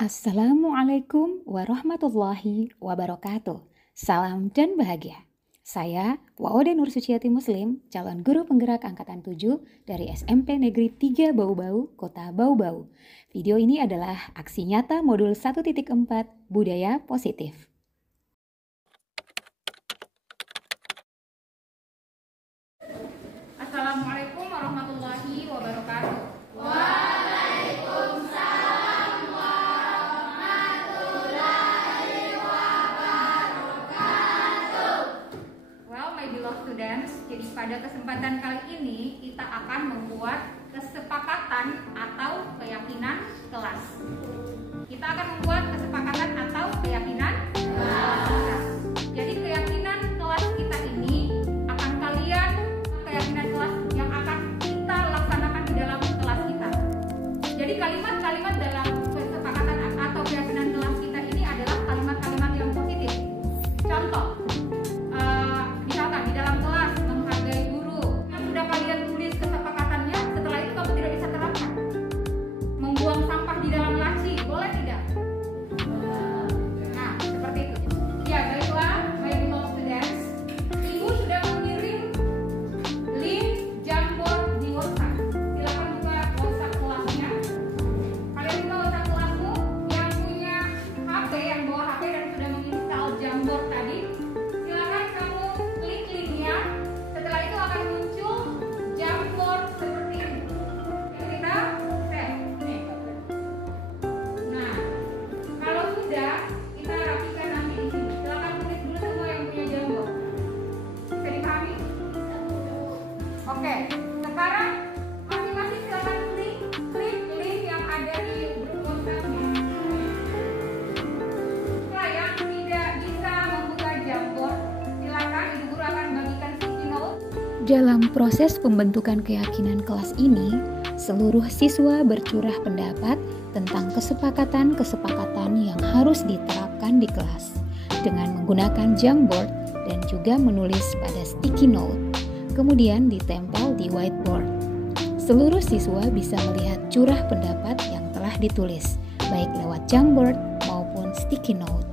Assalamualaikum warahmatullahi wabarakatuh. Salam dan bahagia. Saya Waode Nur Suciati Muslim, calon guru penggerak angkatan 7 dari SMP Negeri 3 Bau-Bau, Kota Bau-Bau. Video ini adalah aksi nyata modul 1.4 Budaya Positif. Assalamualaikum warahmatullahi wabarakatuh. Students, jadi pada kesempatan kali ini kita akan membuat kesepakatan atau keyakinan kelas. Kita akan membuat kesepakatan atau keyakinan kelas. Jadi keyakinan kelas kita ini akan keyakinan kelas yang akan kita laksanakan di dalam kelas kita. Jadi kalimat-kalimat dalam kesepakatan atau keyakinan kelas kita ini adalah kalimat-kalimat yang positif. Contoh, di dalam kelas menghargai guru. Yang sudah kalian tulis kesepakatannya, setelah itu kamu tidak bisa terapkan. Membuang sampah di dalam laci, boleh tidak? Nah, seperti itu. Ya, baiklah, my beloved students. Ibu sudah mengirim link Jamboard di WhatsApp. Silakan buka WhatsApp kelasnya. Kalian buka WhatsApp kelasmu yang punya HP, yang bawa HP dan sudah menginstal Jamboard tadi. Silakan kamu klik linknya. Setelah itu akan muncul Jamboard seperti ini. Kita save. Nih. Nah, kalau sudah, kita rapikan nanti di sini. Silakan tulis dulu semua yang punya Jamboard. Bisa dipahami? Oke. Sekarang masing-masing silakan klik link yang ada di grup WhatsApp-nya. Setelah yang tidak bisa membuka Jamboard, silakan ibu guru akan bagikan sticky note. Dalam proses pembentukan keyakinan kelas ini, seluruh siswa bercurah pendapat tentang kesepakatan-kesepakatan yang harus diterapkan di kelas dengan menggunakan Jamboard dan juga menulis pada sticky note, kemudian ditempel di whiteboard. Seluruh siswa bisa melihat curah pendapat yang telah ditulis, baik lewat Jamboard maupun sticky note.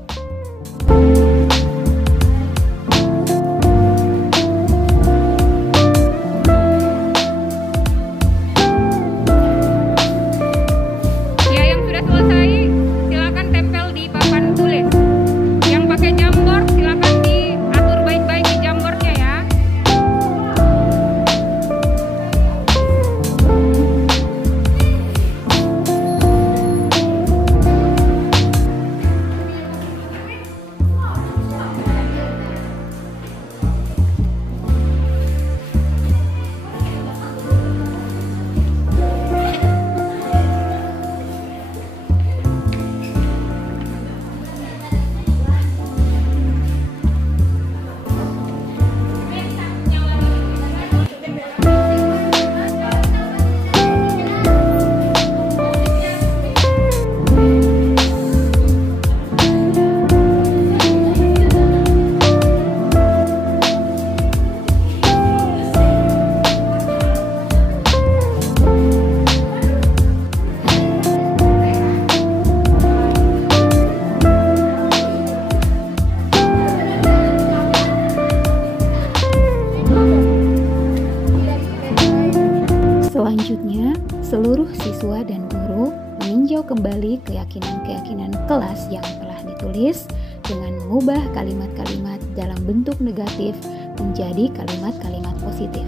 Selanjutnya, seluruh siswa dan guru meninjau kembali keyakinan-keyakinan kelas yang telah ditulis dengan mengubah kalimat-kalimat dalam bentuk negatif menjadi kalimat-kalimat positif.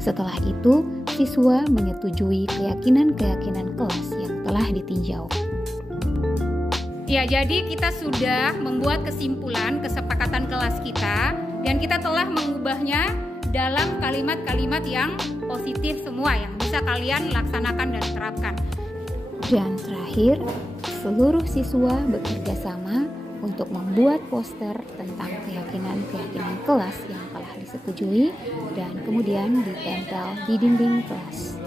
Setelah itu, siswa menyetujui keyakinan-keyakinan kelas yang telah ditinjau. Ya, jadi kita sudah membuat kesimpulan kesepakatan kelas kita dan kita telah mengubahnya dalam kalimat-kalimat yang positif semua yang bisa kalian laksanakan dan terapkan. Dan terakhir, seluruh siswa bekerja sama untuk membuat poster tentang keyakinan-keyakinan kelas yang telah disetujui dan kemudian ditempel di dinding kelas.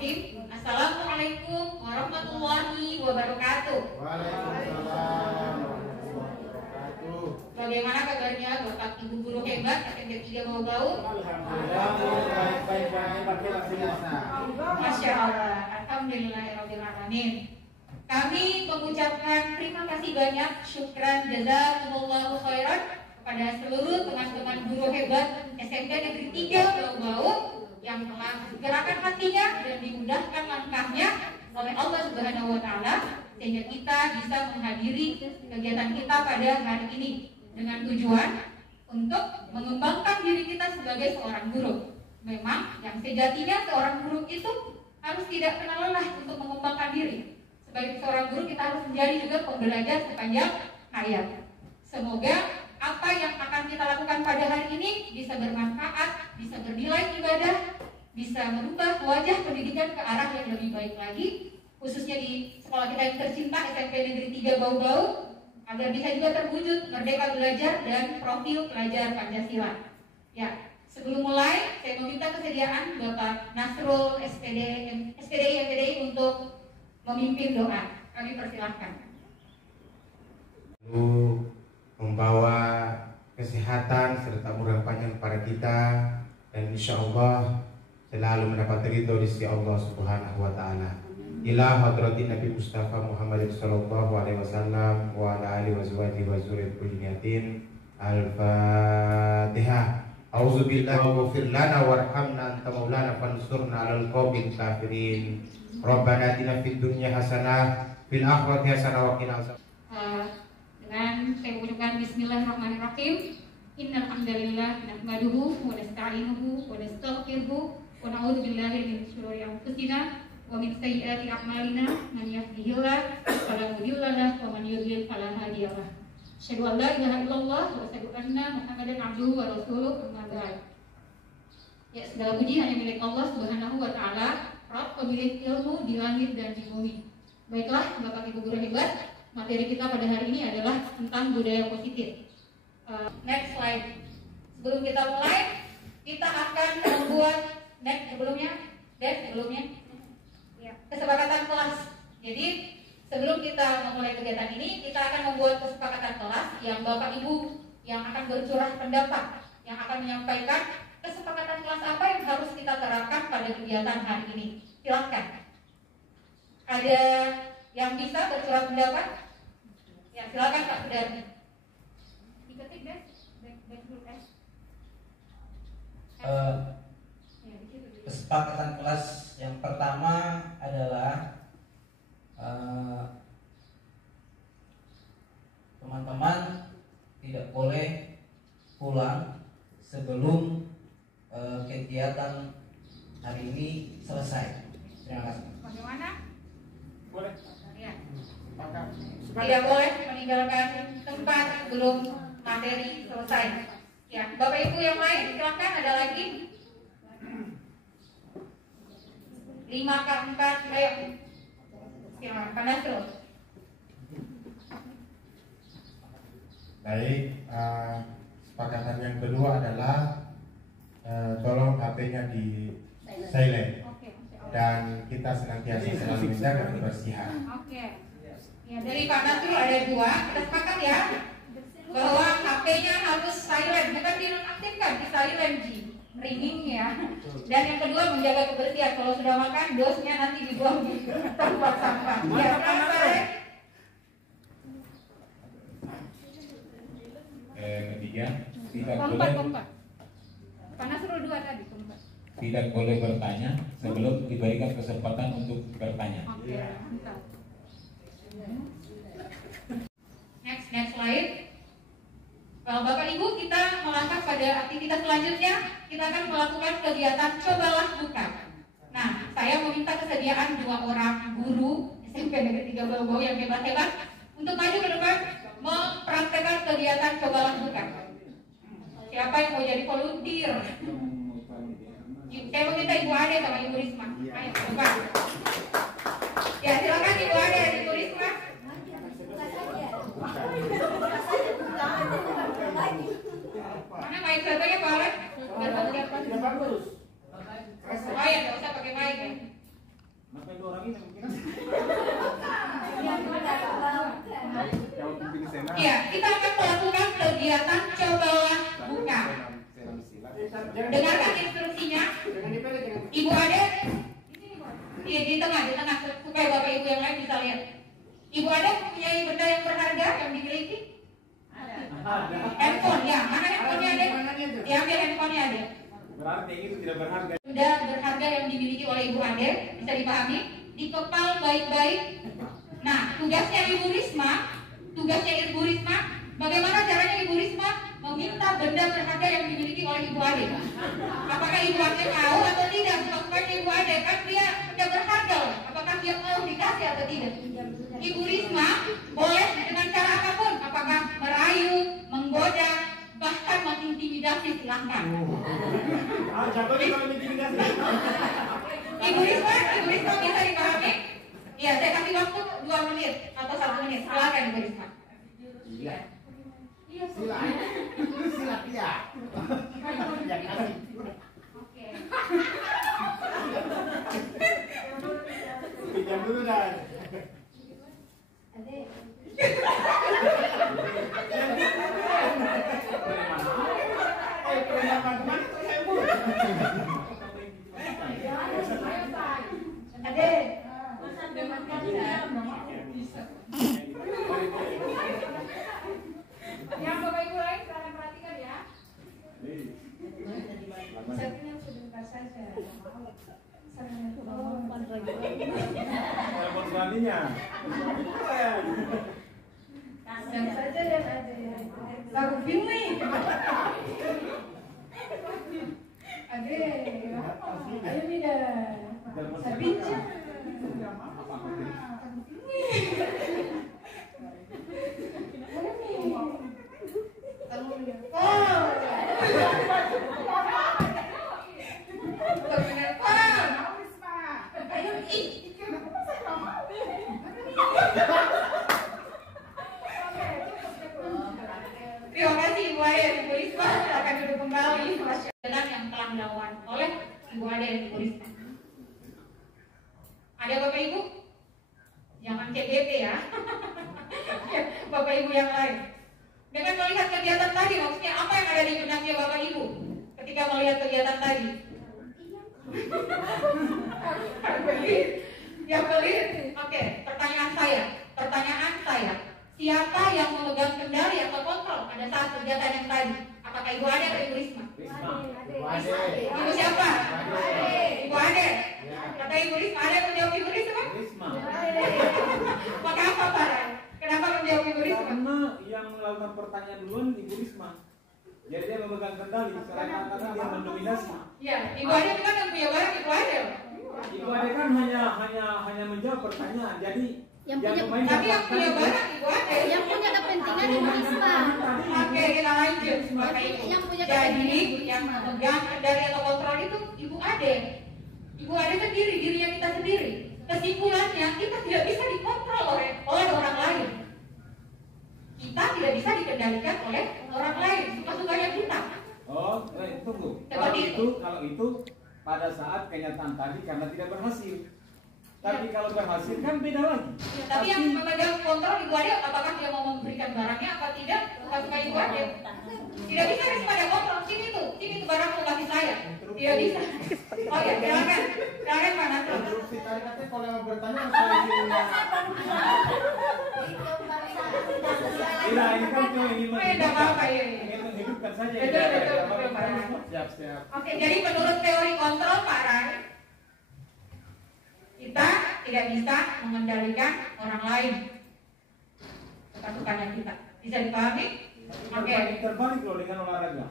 Bismillahirrahmanirrahim. Assalamualaikum warahmatullahi wabarakatuh. Waalaikumsalam warahmatullahi wabarakatuh. Bagaimana kabarnya Bapak Ibu guru hebat SMP 3 Bau-Bau? Alhamdulillah baik-baik luar biasa. Masya Allah, alhamdulillahirabbil alamin. Kami mengucapkan terima kasih banyak, syukran jazakumullahu khairan kepada seluruh teman-teman guru hebat SMP Negeri 3 Bau-Bau yang telah gerakan hatinya dan dimudahkan langkahnya oleh Allah Subhanahu wa taala sehingga kita bisa menghadiri kegiatan kita pada hari ini dengan tujuan untuk mengembangkan diri kita sebagai seorang guru. Memang yang sejatinya seorang guru itu harus tidak kenal lelah untuk mengembangkan diri. Sebagai seorang guru kita harus menjadi juga pembelajar sepanjang hayat. Semoga apa yang akan kita lakukan pada hari ini bisa bermanfaat, bisa bernilai ibadah, bisa merubah wajah pendidikan ke arah yang lebih baik lagi, khususnya di sekolah kita yang tercinta SMP Negeri 3 Bau-Bau, agar bisa juga terwujud merdeka belajar dan profil pelajar Pancasila. Ya, sebelum mulai saya meminta kesediaan Bapak Nasrul SPDI untuk memimpin doa. Kami persilahkan. Lalu membawa kesehatan serta umur panjang kepada kita dan insya Allah selalu mendapat ridho di sisi Allah Subhanahu wa taala. Ila hadratin Nabi Mustafa Muhammad sallallahu alaihi wasallam wa ala alihi wazwajihi wa dzurriyyatihi Al-Fatihah. A'udzubillahi wa ghfir lana warhamna anta maulana fansurna 'alal qaumil kafirin. Rabbana atina fid dunya hasanah fil akhirati hasanah wa qina adzabannar. Dengan saya mengucapkan Bismillahirrahmanirrahim. Innal hamdalillah nahmaduhu wa nasta'inuhu wa nastaghfiruhu wa na'udzu billahi min shururi anfusina wa min sayyiati a'malina man yahdihillahu fala mudilla lahu wa man yudlil fala hadiya lahu. Asyhadu an la ilaha illallah wa asyhadu anna Muhammadan abduhu wa rasuluh. Amma ba'd. Ya, segala puji hanya milik Allah Subhanahu wa taala, Rabb pemilik ilmu di langit dan di bumi. Baiklah, Bapak Ibu guru hebat, materi kita pada hari ini adalah tentang budaya positif. Next slide. Sebelum kita mulai, kita akan membuat sebelumnya ya, kesepakatan kelas. Jadi sebelum kita memulai kegiatan ini, kita akan membuat kesepakatan kelas yang Bapak Ibu yang akan bercurah pendapat, yang akan menyampaikan kesepakatan kelas apa yang harus kita terapkan pada kegiatan hari ini. Silakan. Ada yang bisa bercurah pendapat? Ya, silakan Pak Sudarni. Diketik deh, back group S. Kesepakatan kelas yang pertama adalah teman-teman tidak boleh pulang sebelum kegiatan hari ini selesai. Terima kasih. Bagaimana? Boleh. Ya. Maka Tidak boleh meninggalkan tempat sebelum materi selesai. Ya, Bapak Ibu yang lain silakan, ada lagi. 5K4, ayo. Silakan, Pak Nasrul. baik, kesepakatan yang kedua adalah tolong HP-nya di silent Oke. dan kita senantiasa selalu menjaga kebersihan. Oke. Ya, dari Pak Nasrul ada 2. Kita sepakat ya bahwa HP-nya harus silent, bukan dinonaktifkan, di silent Ji. Ringing ya. Dan yang kedua menjaga kebersihan. Kalau sudah makan, dosnya nanti dibuang di tempat sampah. Ya, Ketiga, tidak Keempat. boleh Pak Nasrul 2 tadi, keempat. tidak boleh bertanya sebelum diberikan kesempatan untuk bertanya. Oke, mantap. Next slide. Kalau Bapak Ibu, kita melangkah pada aktivitas selanjutnya. Kita akan melakukan kegiatan cobalah buka. Nah, saya meminta kesediaan 2 orang guru SMP Negeri 3 Bau-Bau yang hebat-hebat untuk maju ke depan mempraktekkan kegiatan cobalah buka. Siapa yang mau jadi volunteer? Saya meminta Ibu Ade sama Ibu Risma. Ayo, depan. Ya, silakan Ibu Ade, Ibu Risma. Mana mic satunya Pak Alex? Biar bagus. Oh ya, nggak usah pakai mic ya. Kenapa itu orang ini mungkin? Iya, kita akan melakukan kegiatan cobalah buka. Dengarkan instruksinya. Ibu Ade, di tengah, supaya Bapak Ibu yang lain bisa lihat. Ibu Ade mempunyai benda yang berharga yang dimiliki? Handphone, ya. Mana handphonenya Ade? Diambil handphonenya Ade. Berarti itu tidak berharga. Sudah berharga yang dimiliki oleh Ibu Ade, bisa dipahami? Dikepal baik-baik. Nah, tugasnya Ibu Risma, bagaimana caranya Ibu Risma meminta benda berharga yang dimiliki oleh Ibu Ade? Apakah Ibu Ade tahu atau tidak? Maksudnya Ibu Ade kan dia benda berharga, apakah dia mau dikasih atau tidak? Ibu Risma boleh dengan cara apapun, apakah merayu, menggoda, bahkan mengintimidasi, silahkan. Ibu Risma bisa dipahami? Ya, saya kasih waktu 2 menit atau 1 menit. Silakan Ibu Risma. Iya. Iya, Silat ya. Yang kasih. Oke. Pinjam dulu dah. Ade. Ade. Yang Bapak Ibu lain silakan perhatikan ya. Setnya sebentar saja. Telepon gantinya. Yang saja dan ada lagu Bingwi. Ade, ayo Mida. Saya pinjam. Terima kasih Ibu Ade dan Ibu Risma. Silakan duduk kembali. Jalan yang telah dilakukan oleh Ibu Ade dan Ibu Risma. Ada Bapak Ibu? Jangan CBT ya. Bapak Ibu yang lain. Dengan melihat kegiatan tadi, maksudnya apa yang ada di benaknya Bapak Ibu ketika melihat kegiatan tadi? Yang pelit. Oke, pertanyaan saya. Siapa yang memegang kendali atau kontrol pada saat kegiatan yang tadi? Apakah Ibu Ade atau Ibu Risma? Ibu siapa? Ibu Ade. Kata Ibu Risma, ada yang menjawab Ibu Risma? Maka apa Pak? Kenapa menjawab Ibu Risma? Karena yang melakukan pertanyaan duluan Ibu Risma. Jadi dia memegang kendali, karena dia mendominasi. Ya, Ibu Ade kan yang punya barang Ibu Ade. Ibu Ade kan hanya menjawab pertanyaan. Jadi Tapi yang punya barang Ibu Ade. Yang punya kepentingan Ibu Risma. Oke, kita lanjut Bapak Ibu. Jadi yang memegang kendali atau kontrol itu Ibu Ade. Ibu Ade sendiri, dirinya kita sendiri. Kesimpulannya, kita tidak bisa dikontrol oleh orang lain. Kita tidak bisa dikendalikan oleh orang lain, suka-sukanya kita. Oh, tunggu. Kalau itu pada saat kenyataan tadi karena tidak berhasil. Tapi kalau berhasil kan beda lagi. Ya, tapi yang memegang kontrol Ibu Ade, apakah dia mau memberikan barangnya apa tidak? Suka-suka Ibu Ade. Tidak bisa Risma ada kontrol. Sini tuh barang mau kasih saya. Tidak bisa. Oke, silakan Pak Nasrul. Instruksi tadi katanya kalau yang mau bertanya harus Tidak, ini kan cuma ingin Tidak apa-apa ya. ingin menghidupkan saja. Betul, Pak Rai. Siap. Oke, jadi menurut teori kontrol Pak Rai, kita tidak bisa mengendalikan orang lain. Suka-sukanya kita. Bisa dipahami? Oke. Terbalik loh dengan olahraga.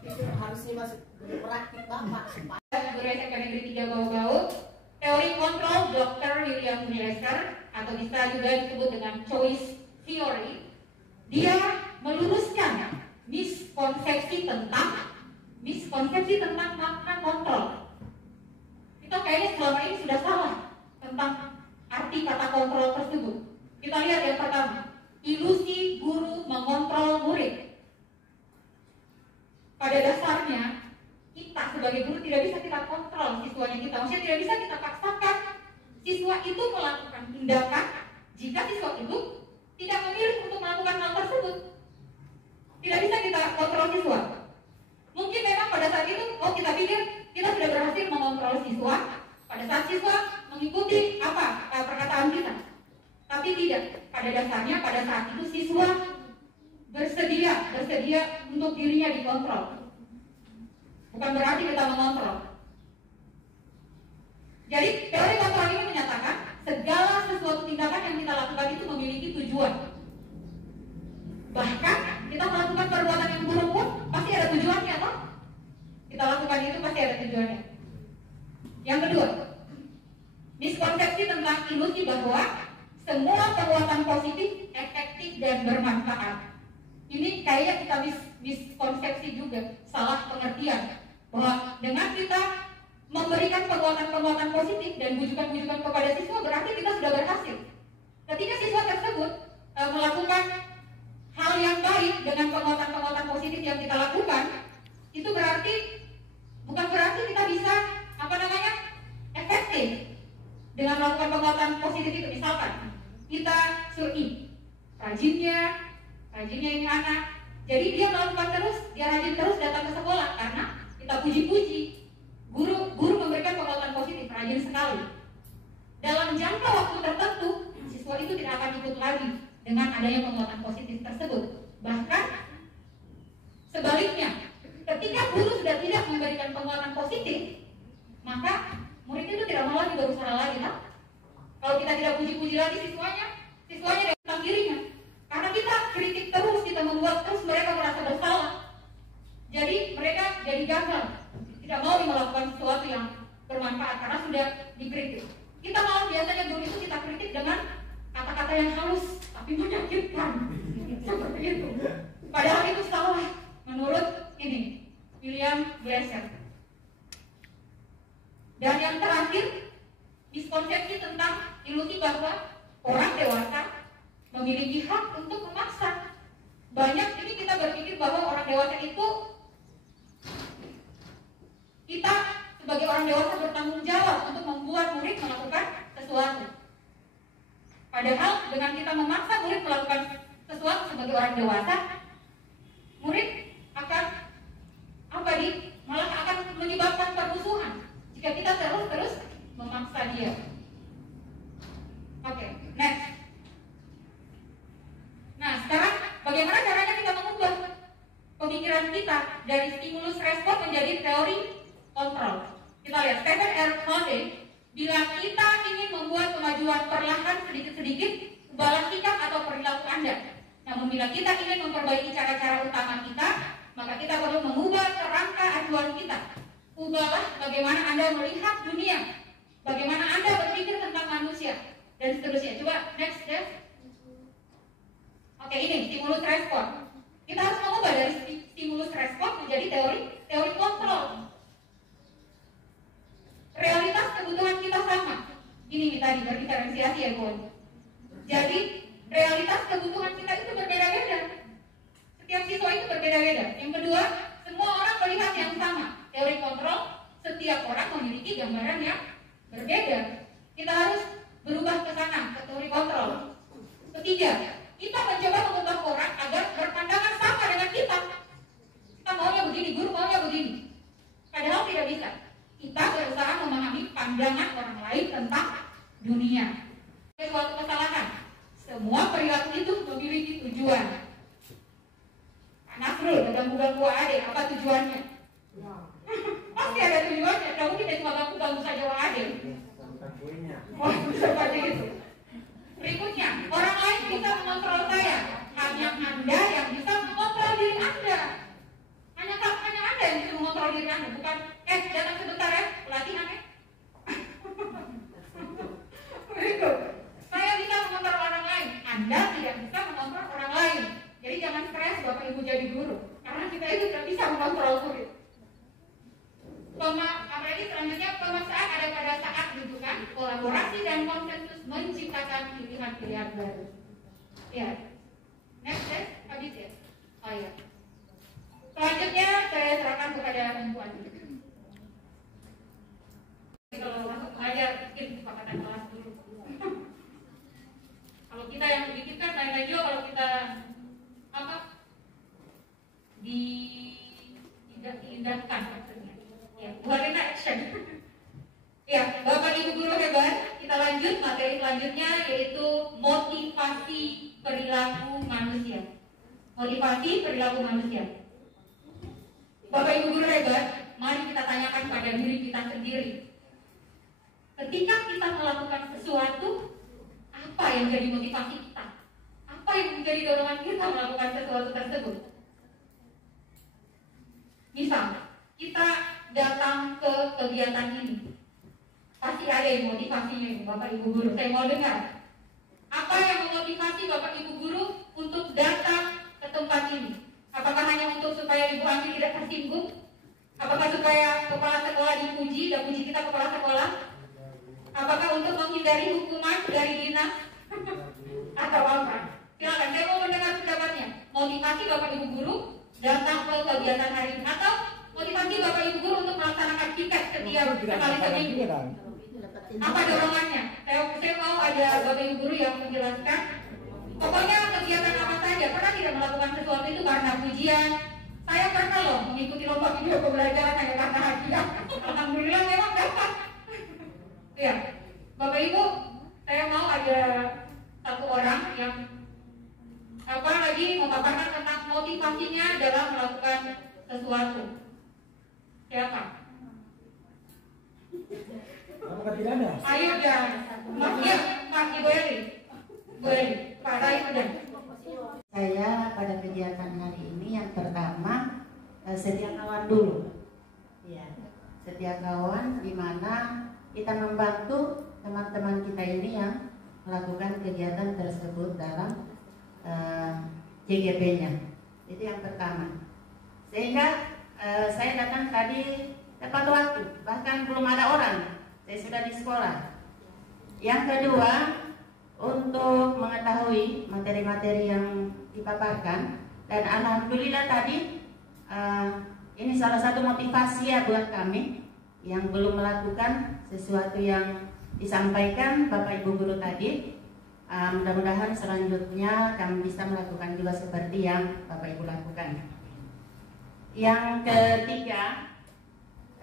Itu harusnya masuk praktik Bapak. Guru SMP Negeri 3 Bau-Bau, teori kontrol Dr. William Glasser atau bisa juga disebut dengan choice theory. Dia meluruskan miskonsepsi tentang makna kontrol. Kita kayaknya selama ini sudah salah tentang arti kata kontrol tersebut. Kita lihat yang pertama, ilusi guru mengontrol murid. Pada dasarnya kita sebagai guru tidak bisa kita kontrol siswa tuanya kita. Maksudnya tidak bisa kita paksakan siswa itu melakukan tindakan jika siswa itu tidak memilih untuk melakukan hal tersebut. Tidak bisa kita kontrol siswa. Mungkin memang pada saat itu, kita pikir kita sudah berhasil mengontrol siswa pada saat siswa mengikuti perkataan kita. Tapi tidak. Pada dasarnya pada saat itu siswa bersedia untuk dirinya dikontrol. Bukan berarti kita mengontrol. Jadi teori kontrol ini menyatakan segala sesuatu tindakan yang kita lakukan itu memiliki tujuan. Bahkan kita melakukan perbuatan yang buruk pun pasti ada tujuannya, toh? Kita lakukan itu pasti ada tujuannya. Yang kedua, miskonsepsi tentang ilusi bahwa semua perbuatan positif, efektif dan bermanfaat. Ini kayaknya kita miskonsepsi juga, salah pengertian bahwa dengan kita memberikan perbuatan-perbuatan positif dan bujukan-bujukan kepada siswa berarti kita sudah berhasil. Ketika siswa tersebut melakukan hal yang baik dengan perbuatan-perbuatan positif yang kita lakukan, itu bukan berarti kita bisa efektif dengan melakukan perbuatan positif itu. Misalkan kita suruh rajinnya ini anak, jadi dia melakukan terus, dia rajin terus datang ke sekolah karena kita puji-puji. Guru memberikan perbuatan positif, rajin sekali. Dalam jangka waktu tertentu, siswa itu tidak akan ikut lagi dengan adanya perbuatan positif tersebut. Bahkan sebaliknya, ketika guru sudah tidak memberikan perbuatan positif, maka murid itu tidak mau lagi berusaha lagi, kan? Kalau kita tidak puji-puji lagi siswanya datang dirinya. Karena kita kritik terus, kita membuat terus mereka merasa bersalah. Jadi mereka jadi gagal. Tidak mau melakukan sesuatu yang bermanfaat karena sudah dikritik. Kita malah biasanya guru itu kita kritik dengan kata-kata yang halus tapi menyakitkan. Seperti itu. Padahal itu salah menurut William Glasser. Dan yang terakhir, miskonsepsi tentang ilusi bahwa orang dewasa memiliki hak untuk memaksa. Banyak ini kita berpikir bahwa orang dewasa itu, kita sebagai orang dewasa bertanggung jawab untuk membuat murid melakukan sesuatu. Padahal dengan kita memaksa murid melakukan sesuatu sebagai orang dewasa, murid akan malah akan menyebabkan permusuhan jika kita terus memaksa dia. Oke, next. Nah, sekarang bagaimana caranya kita mengubah pemikiran kita dari stimulus respon menjadi teori kontrol? Kita lihat Stephen R. Covey bilang kita ingin membuat kemajuan perlahan sedikit-sedikit, ubahlah sikap atau perilaku Anda. Namun bila kita ingin memperbaiki cara-cara utama kita, maka kita perlu mengubah kerangka acuan kita. Ubahlah bagaimana Anda melihat dunia, bagaimana Anda berpikir tentang manusia, dan seterusnya. Coba next, Dev. Oke, ini stimulus respon. Kita harus mengubah dari stimulus respon menjadi teori kontrol. Realitas kebutuhan kita sama. Ini tadi berdiferensiasi ya, Bu. Jadi realitas kebutuhan kita itu berbeda-beda. Setiap siswa itu berbeda-beda. Yang kedua, semua orang melihat yang sama. Teori kontrol, setiap orang memiliki gambaran yang berbeda. Kita harus berubah ke sana, ke teori kontrol. Ketiga, kita mencoba mengubah orang agar berpandangan sama dengan kita. Kita maunya begini, guru maunya begini. Padahal tidak bisa. Kita berusaha memahami pandangan orang lain tentang dunia. Suatu kesalahan. Semua perilaku itu memiliki tujuan. Pak Nasrul, ganggu-ganggu adik, apa tujuannya? Pasti ada tujuannya. Tidak mungkin dia cuma ganggu saja orang adik. Oh, seperti itu. Berikutnya, orang lain bisa mengontrol saya. Hanya Anda yang bisa mengontrol diri Anda. Hanya Anda yang bisa mengontrol diri Anda. Bukan, datang sebentar ya, pelatihan ya. Berikut, saya bisa mengontrol orang lain. Anda tidak bisa mengontrol orang lain. Jadi jangan stres Bapak Ibu jadi guru. Karena kita itu tidak bisa mengontrol murid. Apalagi selanjutnya, pemaksaan ada pada saat dibutuhkan kolaborasi dan konsensus menciptakan pilihan-pilihan baru. Ya, next, habis ya. Oh ya. Selanjutnya saya serahkan kepada Ibu Adi. diindahkan maksudnya. Ya, buat in action. Ya, Bapak Ibu guru hebat, kita lanjut materi selanjutnya yaitu motivasi perilaku manusia. Motivasi perilaku manusia. Bapak Ibu guru hebat, mari kita tanyakan pada diri kita sendiri. Ketika kita melakukan sesuatu, apa yang jadi motivasi kita? Apa yang menjadi dorongan kita melakukan sesuatu tersebut? Misal, kita datang ke kegiatan ini, pasti ada yang motivasinya, Bapak Ibu guru. Saya mau dengar, apa yang memotivasi Bapak Ibu guru untuk datang ke tempat ini? Apakah hanya untuk supaya Ibu Andi tidak tersinggung? Apakah supaya kepala sekolah dipuji dan puji kita kepala sekolah? Apakah untuk menghindari hukuman dari dinas? Atau apa? Silakan, saya mau mendengar pendapatnya. Motivasi Bapak Ibu guru datang ke kegiatan hari ini, atau motivasi Bapak Ibu guru untuk melaksanakan tiket setiap kali seminggu? Apa dorongannya? Saya mau ada Bapak Ibu guru yang menjelaskan. Pokoknya kegiatan apa saja, pernah tidak melakukan sesuatu itu karena pujian. Saya pernah loh mengikuti lomba video pembelajaran hanya karena hadiah. Alhamdulillah memang dapat. Ya, Bapak Ibu, saya mau ada satu orang yang lagi memaparkan tentang motivasinya dalam melakukan sesuatu. Siapa? Apakah tidak ada? Ayo dan Mas Ibu Eli. Boleh, Pak Rai sudah. Saya pada kegiatan hari ini yang pertama sedia kawan dulu. Ya, sedia kawan di mana kita membantu teman-teman kita ini yang melakukan kegiatan tersebut dalam CGP-nya. Itu yang pertama. Sehingga saya datang tadi tepat waktu, bahkan belum ada orang. Saya sudah di sekolah. Yang kedua, untuk mengetahui materi-materi yang dipaparkan, dan alhamdulillah tadi ini salah satu motivasi ya buat kami yang belum melakukan sesuatu yang disampaikan Bapak Ibu guru tadi. Mudah-mudahan selanjutnya kami bisa melakukan juga seperti yang Bapak Ibu lakukan. Yang ketiga,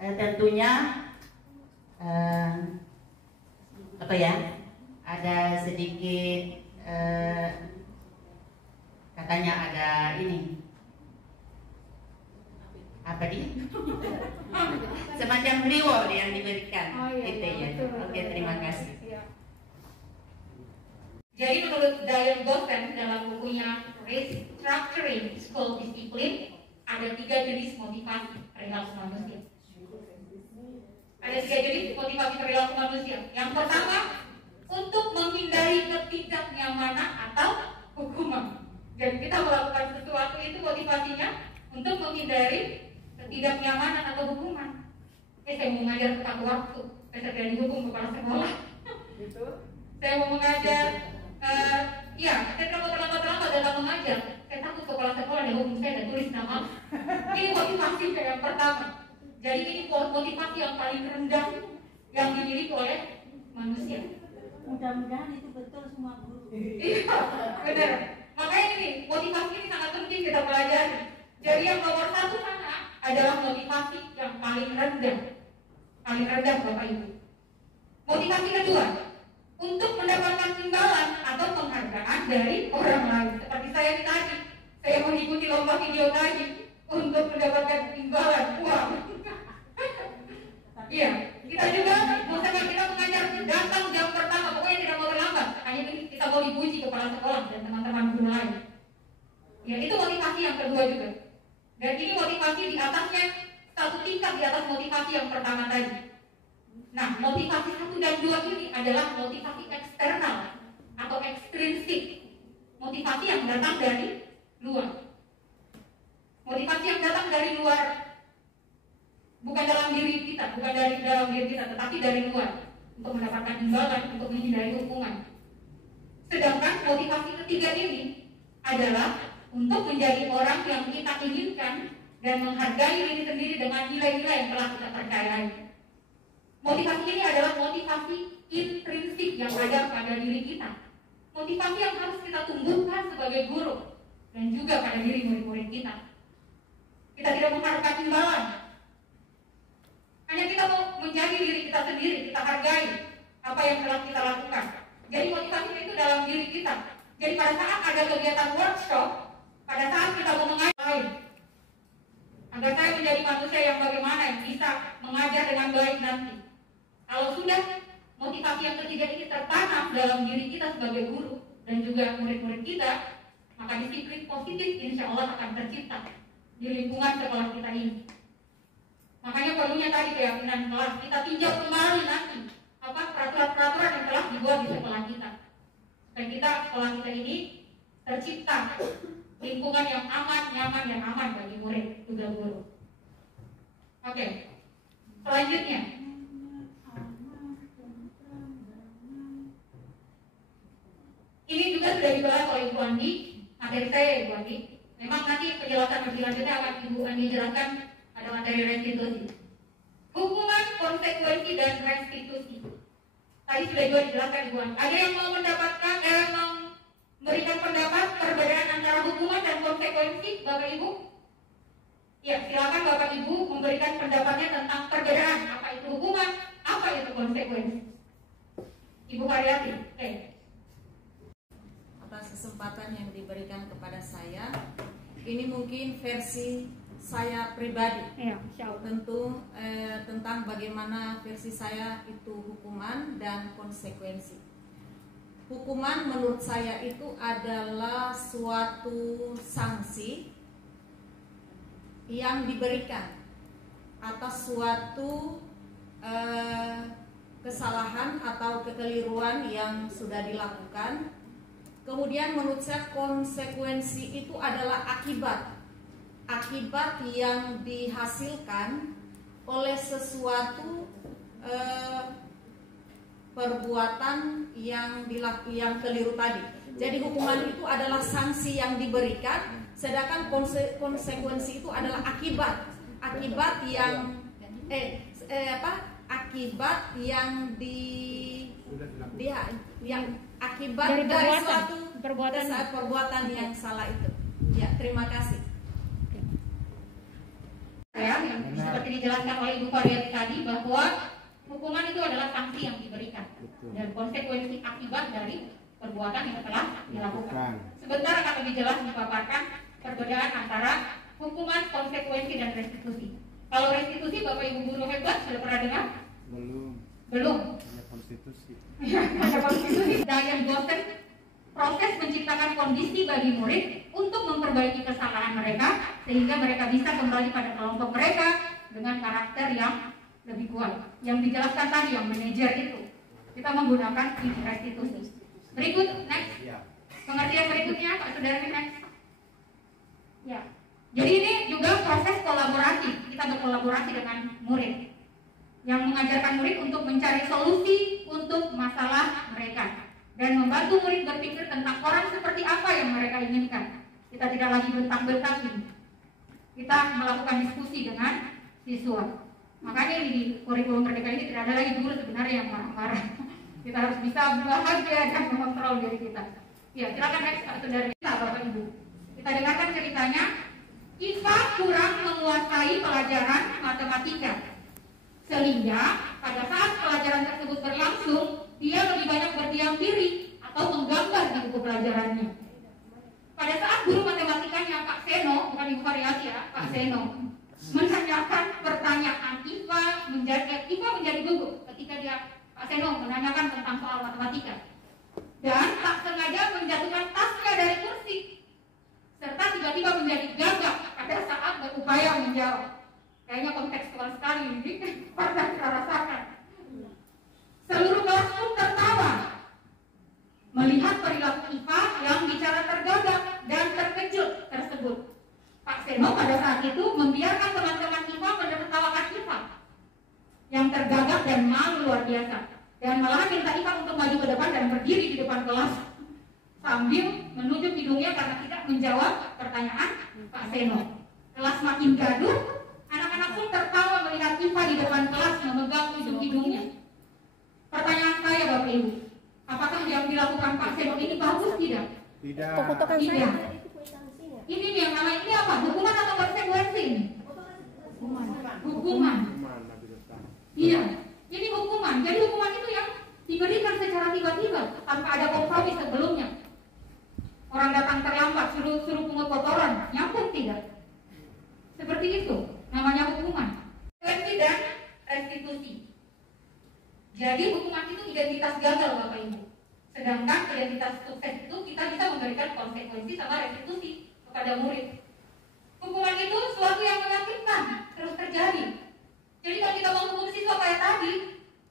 tentunya ada sedikit katanya ada ini apa dia semacam reward yang diberikan. Gitu ya. Oke, terima kasih. Jadi menurut Diane Goffin dalam bukunya Restructuring School Discipline, ada 3 jenis motivasi perilaku manusia. Ada 3 jenis motivasi perilaku manusia. Yang pertama, untuk menghindari ketidaknyamanan atau hukuman. Dan kita melakukan sesuatu itu motivasinya untuk menghindari ketidaknyamanan atau hukuman. Saya mau mengajar tepat waktu, saya tidak dihukum kepala sekolah. Saya mau mengajar, saya tidak mau terlambat dalam mengajar. Saya takut kepala sekolah dihukum saya dan tulis nama. Ini motivasi yang pertama. Jadi ini motivasi yang paling rendah yang dimiliki oleh manusia. Mudah-mudahan itu betul semua guru. Iya, benar. Makanya ini motivasi ini sangat penting kita pelajari. Jadi yang nomor 1 sana adalah motivasi yang paling rendah. Paling rendah Bapak Ibu. Motivasi kedua, untuk mendapatkan imbalan atau penghargaan dari orang lain. Seperti saya tadi, saya mengikuti lomba video tadi untuk mendapatkan imbalan uang. Iya, kita juga misalkan kita mengajar datang jam pertama, pokoknya tidak mau terlambat. Hanya ini kita mau dipuji kepala sekolah dan teman-teman guru lain. Ya, itu motivasi yang kedua juga. Dan ini motivasi di atasnya satu tingkat di atas motivasi yang pertama tadi. Nah, motivasi 1 dan 2 ini adalah motivasi eksternal atau ekstrinsik. Motivasi yang datang dari luar. Motivasi yang datang dari luar, bukan dalam diri kita, bukan dari dalam diri kita, tetapi dari luar, untuk mendapatkan imbalan, untuk menghindari hukuman. Sedangkan motivasi ketiga ini adalah untuk menjadi orang yang kita inginkan dan menghargai diri sendiri dengan nilai-nilai yang telah kita percayai. Motivasi ini adalah motivasi intrinsik yang ada pada diri kita. Motivasi yang harus kita tumbuhkan sebagai guru dan juga pada diri murid-murid kita. Kita tidak mengharapkan imbalan, kita mau menjadi diri kita sendiri, kita hargai apa yang telah kita lakukan. Jadi motivasinya itu dalam diri kita. Jadi pada saat ada kegiatan workshop, pada saat kita mau mengajar agar saya menjadi manusia yang bagaimana yang bisa mengajar dengan baik nanti. Kalau sudah motivasi yang ketiga ini tertanam dalam diri kita sebagai guru dan juga murid-murid kita, maka disiplin positif insya Allah akan tercipta di lingkungan sekolah kita ini. Makanya perlunya tadi keyakinan kelas, kita tinjau kembali nanti apa peraturan-peraturan yang telah dibuat di sekolah kita, supaya kita sekolah kita ini tercipta lingkungan yang aman, nyaman, dan aman bagi murid juga guru. Oke, selanjutnya ini juga sudah dibahas oleh Ibu Andi, materi saya Ibu Andi. Memang nanti penjelasan lebih lanjutnya akan Ibu Andi jelaskan, ada materi restitusi. Hukuman, konsekuensi, dan restitusi. Tadi sudah juga dijelaskan Ibu Andi. Ada yang mau mendapatkan, memberikan pendapat perbedaan antara hukuman dan konsekuensi, Bapak Ibu? Ya, silakan Bapak Ibu memberikan pendapatnya tentang perbedaan. Apa itu hukuman, apa itu konsekuensi? Ibu Karyati, oke. Atas kesempatan yang diberikan kepada saya, ini mungkin versi saya pribadi. Ya, tentu tentang bagaimana versi saya itu hukuman dan konsekuensi. Hukuman menurut saya itu adalah suatu sanksi yang diberikan atas suatu kesalahan atau kekeliruan yang sudah dilakukan. Kemudian menurut saya konsekuensi itu adalah akibat yang dihasilkan oleh sesuatu perbuatan yang keliru tadi. Jadi hukuman itu adalah sanksi yang diberikan, sedangkan konsekuensi itu adalah akibat dari suatu perbuatan yang salah itu. Ya, terima kasih. Ya, yang seperti dijelaskan oleh Ibu Karyati tadi bahwa hukuman itu adalah sanksi yang diberikan dan konsekuensi akibat dari perbuatan yang telah dilakukan. Sebentar akan lebih jelas dipaparkan perbedaan antara hukuman, konsekuensi, dan restitusi. Kalau restitusi Bapak Ibu guru hebat sudah pernah dengar? Belum. Ada konstitusi. Ada konstitusi. Dan dosen proses menciptakan kondisi bagi murid untuk memperbaiki kesalahan mereka sehingga mereka bisa kembali pada kelompok mereka dengan karakter yang lebih kuat. Yang dijelaskan tadi yang manajer itu kita menggunakan restitusi. Berikut next. Pengertian berikutnya Pak Saudara next. Ya. Jadi ini juga proses kolaborasi. Kita berkolaborasi dengan murid yang mengajarkan murid untuk mencari solusi untuk masalah mereka dan membantu murid berpikir tentang orang seperti apa yang mereka inginkan. Kita tidak lagi bentang-bentangin. Kita melakukan diskusi dengan siswa. Makanya di kurikulum Merdeka ini tidak ada lagi guru sebenarnya yang marah-marah. Kita harus bisa bahagia dan mengontrol diri kita. Ya, silakan next Saudara kita Bapak Ibu. Kita dengarkan ceritanya. Iva kurang menguasai pelajaran matematika, sehingga pada saat pelajaran tersebut berlangsung, dia lebih banyak berdiam diri atau menggambar di buku pelajarannya. Pada saat guru matematikanya Pak Seno, bukan Ibu Karyati ya, Pak Seno, menanyakan pertanyaan, Iva menjadi gugup ketika Pak Seno menanyakan tentang soal matematika, dan tak sengaja menjatuhkan tasnya dari kursi, serta tiba-tiba menjadi gagap pada saat berupaya menjawab. Kayaknya kontekstual sekali ini, pernah kita rasakan. Seluruh kelas pun tertawa melihat perilaku Iva yang bicara tergagap dan terkejut tersebut. Pak Seno pada saat itu membiarkan teman-teman Iva menertawakan Iva yang tergagap dan malu luar biasa, dan malahan minta Iva untuk maju ke depan dan berdiri di depan kelas sambil menunjuk hidungnya karena tidak menjawab pertanyaan Pak Seno. Kelas makin gaduh, anak-anak pun tertawa melihat Iva di depan kelas memegang ujung hidungnya. Pertanyaan saya Bapak Ibu, apakah yang dilakukan Pak Seno ini bagus tidak? Tidak. Tidak. Ini yang namanya ini apa? Hukuman atau konsekuensi ini? Hukuman. Iya, ini hukuman. Jadi hukuman itu yang diberikan secara tiba-tiba tanpa ada kompromi sebelumnya. Orang datang terlambat, suruh pungut kotoran, nyambung tidak? Seperti itu, namanya hukuman. Dan restitusi. Jadi hukuman itu identitas gagal Bapak Ibu. Sedangkan identitas sukses itu kita bisa memberikan konsekuensi sama restitusi kepada murid. Hukuman itu suatu yang menyakitkan terus terjadi. Jadi kalau kita menghukum siswa kayak tadi,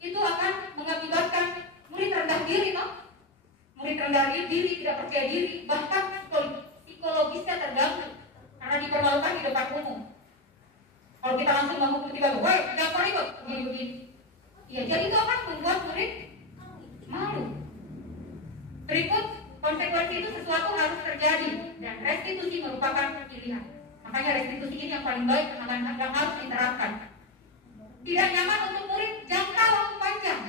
itu akan mengakibatkan murid rendah diri, toh? Murid rendah diri, tidak percaya diri, bahkan psikologisnya terganggu karena dipermalukan di depan umum. Kalau kita langsung menghukum tiba-tiba, woi, jangan ikut, begini. Ya, jadi itu akan membuat murid malu. Berikut, konsekuensi itu sesuatu harus terjadi dan restitusi merupakan pilihan. Makanya restitusi ini yang paling baik yang harus diterapkan. Tidak nyaman untuk murid jangka waktu panjang.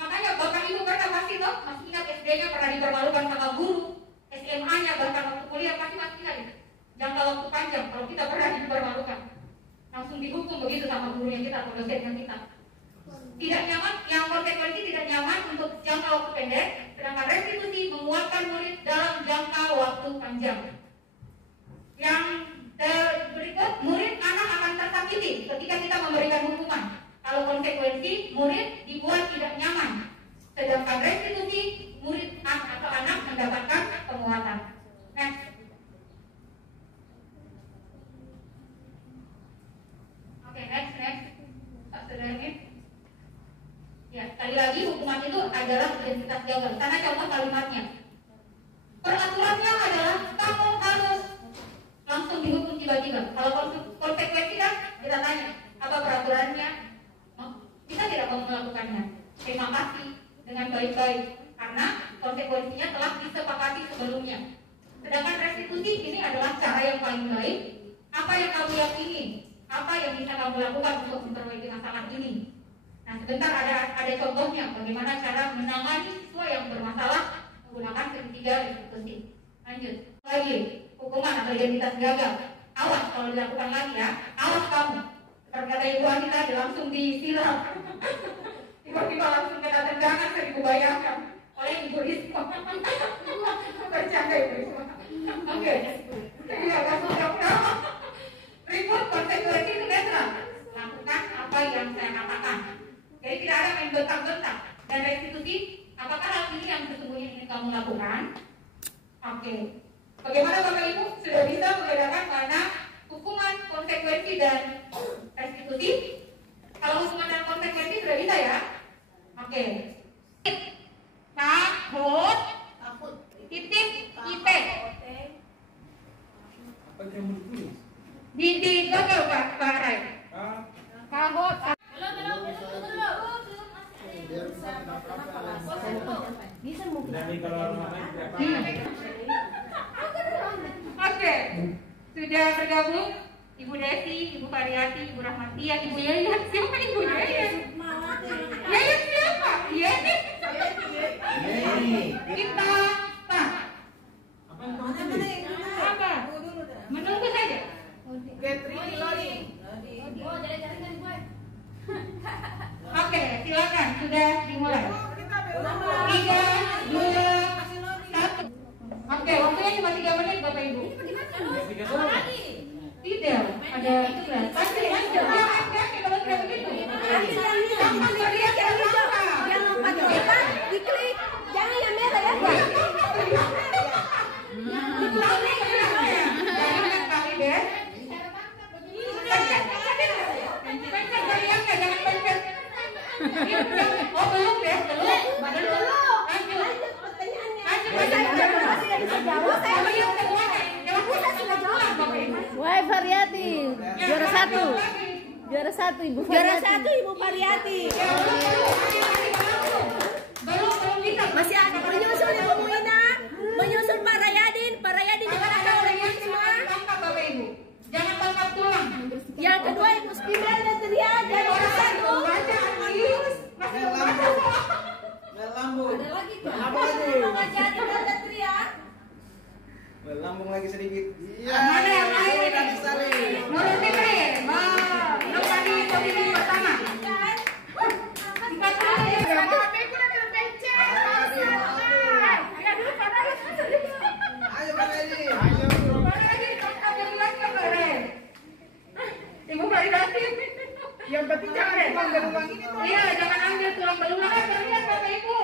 Makanya Bapak Ibu pernah masih ingat SD-nya pernah dipermalukan sama guru, SMA-nya bahkan waktu kuliah masih ingat ya? Jangka waktu panjang. Kalau kita pernah dipermalukan, langsung dihukum begitu sama gurunya kita atau dosennya kita. Tidak nyaman, yang konsekuensi tidak nyaman untuk jangka waktu pendek, sedangkan restitusi menguatkan murid dalam jangka waktu panjang. Yang berikut, murid anak akan tersakiti ketika kita memberikan hukuman. Kalau konsekuensi, murid dibuat tidak nyaman. Sedangkan restitusi, murid atau anak mendapatkan penguatan. Next. Oke, next. Tak sederhana. Ya, sekali lagi hukuman itu adalah identitas gagal. Karena contoh kalimatnya. Peraturannya adalah kamu harus langsung dihukum tiba-tiba. Kalau konsekuensi kan kita tanya, apa peraturannya? Kita tidak mau melakukannya. Terima kasih dengan baik-baik karena konsekuensinya telah disepakati sebelumnya. Sedangkan restitusi ini adalah cara yang paling baik. Apa yang kamu yakini? Apa yang bisa kamu lakukan untuk memperbaiki masalah ini? Nah, sebentar ada contohnya bagaimana cara menangani siswa yang bermasalah menggunakan segitiga restitusi. Lanjut lagi, hukuman atau identitas gagal. Awas kalau dilakukan lagi ya, awas kamu. Seperti kata Ibu Anita, langsung disiram. Tiba-tiba langsung kena tendangan, saya dibayangkan oleh Ibu Risma. Bercanda Ibu Risma. Oke, jadi agak susah. Berikut konsekuensi itu netral. Lakukan apa yang saya katakan. Jadi tidak ada main bentak-bentak. Dan restitusi, apakah hal ini yang sesungguhnya ingin kamu lakukan? Oke. Bagaimana Bapak Ibu sudah bisa membedakan mana hukuman, konsekuensi, dan restitusi? Kalau hukuman dan konsekuensi sudah bisa ya? Oke. Takut, titip, IP. Apa yang mau ditulis? Di gagal Pak Rai. Kahut. Oke, sudah bergabung Ibu Desi, Ibu Variati, Ibu Rahmatia, Ibu Yayat. Siapa Ibu Yayat? Yayat siapa? Yayat. Kita apa? Menunggu saja. Oke, silakan sudah dimulai. 3, 2, 1. Oke, waktunya cuma 3 menit Bapak Ibu. Tidak, ada iklan. Pasti lanjut. Kalau tidak begitu. Jangan beriak yang apa? Yang lompat cepat, diklik. Jangan yang merah ya. Jangan yang kali deh. Pencet beriaknya, jangan pencet. Oh belum deh, belum. Lanjut pertanyaannya. Wah, Variati, juara 1. Juara 1 Ibu Variati. Juara 1 Ibu Variati. Belum bisa. Masih ada menyusul Ibu Muina, menyusul Pak Rayadin. Pak Rayadin di mana oleh semua? Bapak Ibu, jangan tangkap tulang. Yang kedua Ibu Spimel dan Tria dan juara 1. Melambung. Ada lagi kan? Ngajarin dan Tria. Melambung lagi sedikit. Iya. Mana yang lain? Dari Sari. Nurul Fikri. Nomor di posisi pertama. Yang penting jangan tulang belulang ini tuh. Iya, jangan ambil tulang belulang. Lihat Bapak Ibu.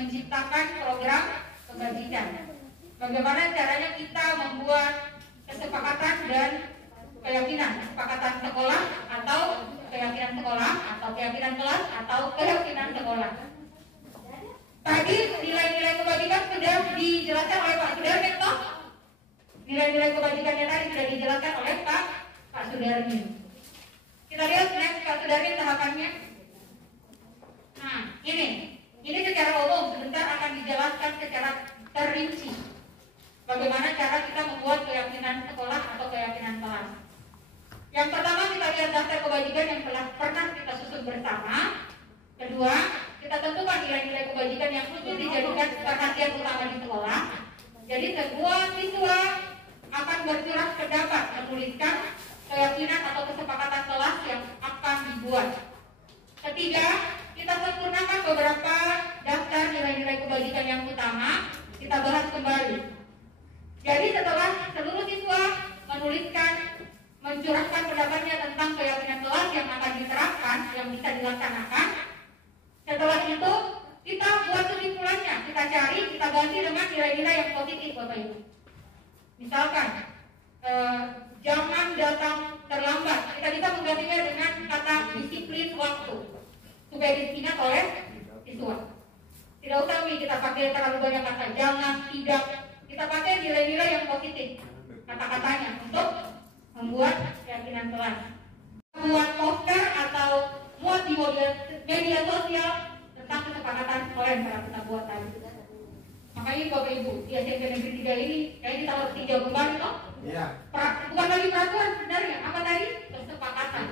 Menciptakan program kebajikan. Bagaimana caranya kita membuat kesepakatan dan keyakinan, kesepakatan sekolah atau keyakinan sekolah atau keyakinan kelas atau keyakinan sekolah. Tadi nilai-nilai kebajikan sudah dijelaskan oleh Pak Sudarmin toh? Nilai-nilai kebajikannya tadi sudah dijelaskan oleh Pak Sudarmin. Kita lihat next Pak Sudarmin tahapannya. Nah, ini secara umum sebentar akan dijelaskan secara terinci bagaimana cara kita membuat keyakinan sekolah atau keyakinan kelas. Yang pertama kita lihat daftar kebajikan yang telah pernah kita susun bersama. Kedua, kita tentukan nilai-nilai kebajikan yang khusus dijadikan perhatian utama di sekolah. Jadi sebuah siswa akan bercurah pendapat menuliskan keyakinan atau kesepakatan kelas yang akan dibuat. Ketiga, kita sempurnakan beberapa daftar nilai-nilai kebajikan yang utama, kita bahas kembali. Jadi setelah seluruh siswa mencurahkan pendapatnya tentang keyakinan kelas yang akan diterapkan, yang bisa dilaksanakan, setelah itu kita buat kesimpulannya, kita cari, kita ganti dengan nilai-nilai yang positif Bapak Ibu. Misalkan, jangan datang terlambat, kita bisa menggantinya dengan kata disiplin waktu supaya disiplin oleh siswa. Tidak usah kita pakai terlalu banyak kata jangan, tidak. Kita pakai nilai-nilai yang positif kata-katanya untuk membuat keyakinan kelas. Buat poster atau muat di media sosial tentang kesepakatan sekolah yang telah kita buat tadi. Makanya Bapak Ibu di SMP Negeri 3 ini kayaknya kita harus tinjau kembali toh. Iya. Bukan lagi peraturan sebenarnya, apa tadi? Kesepakatan.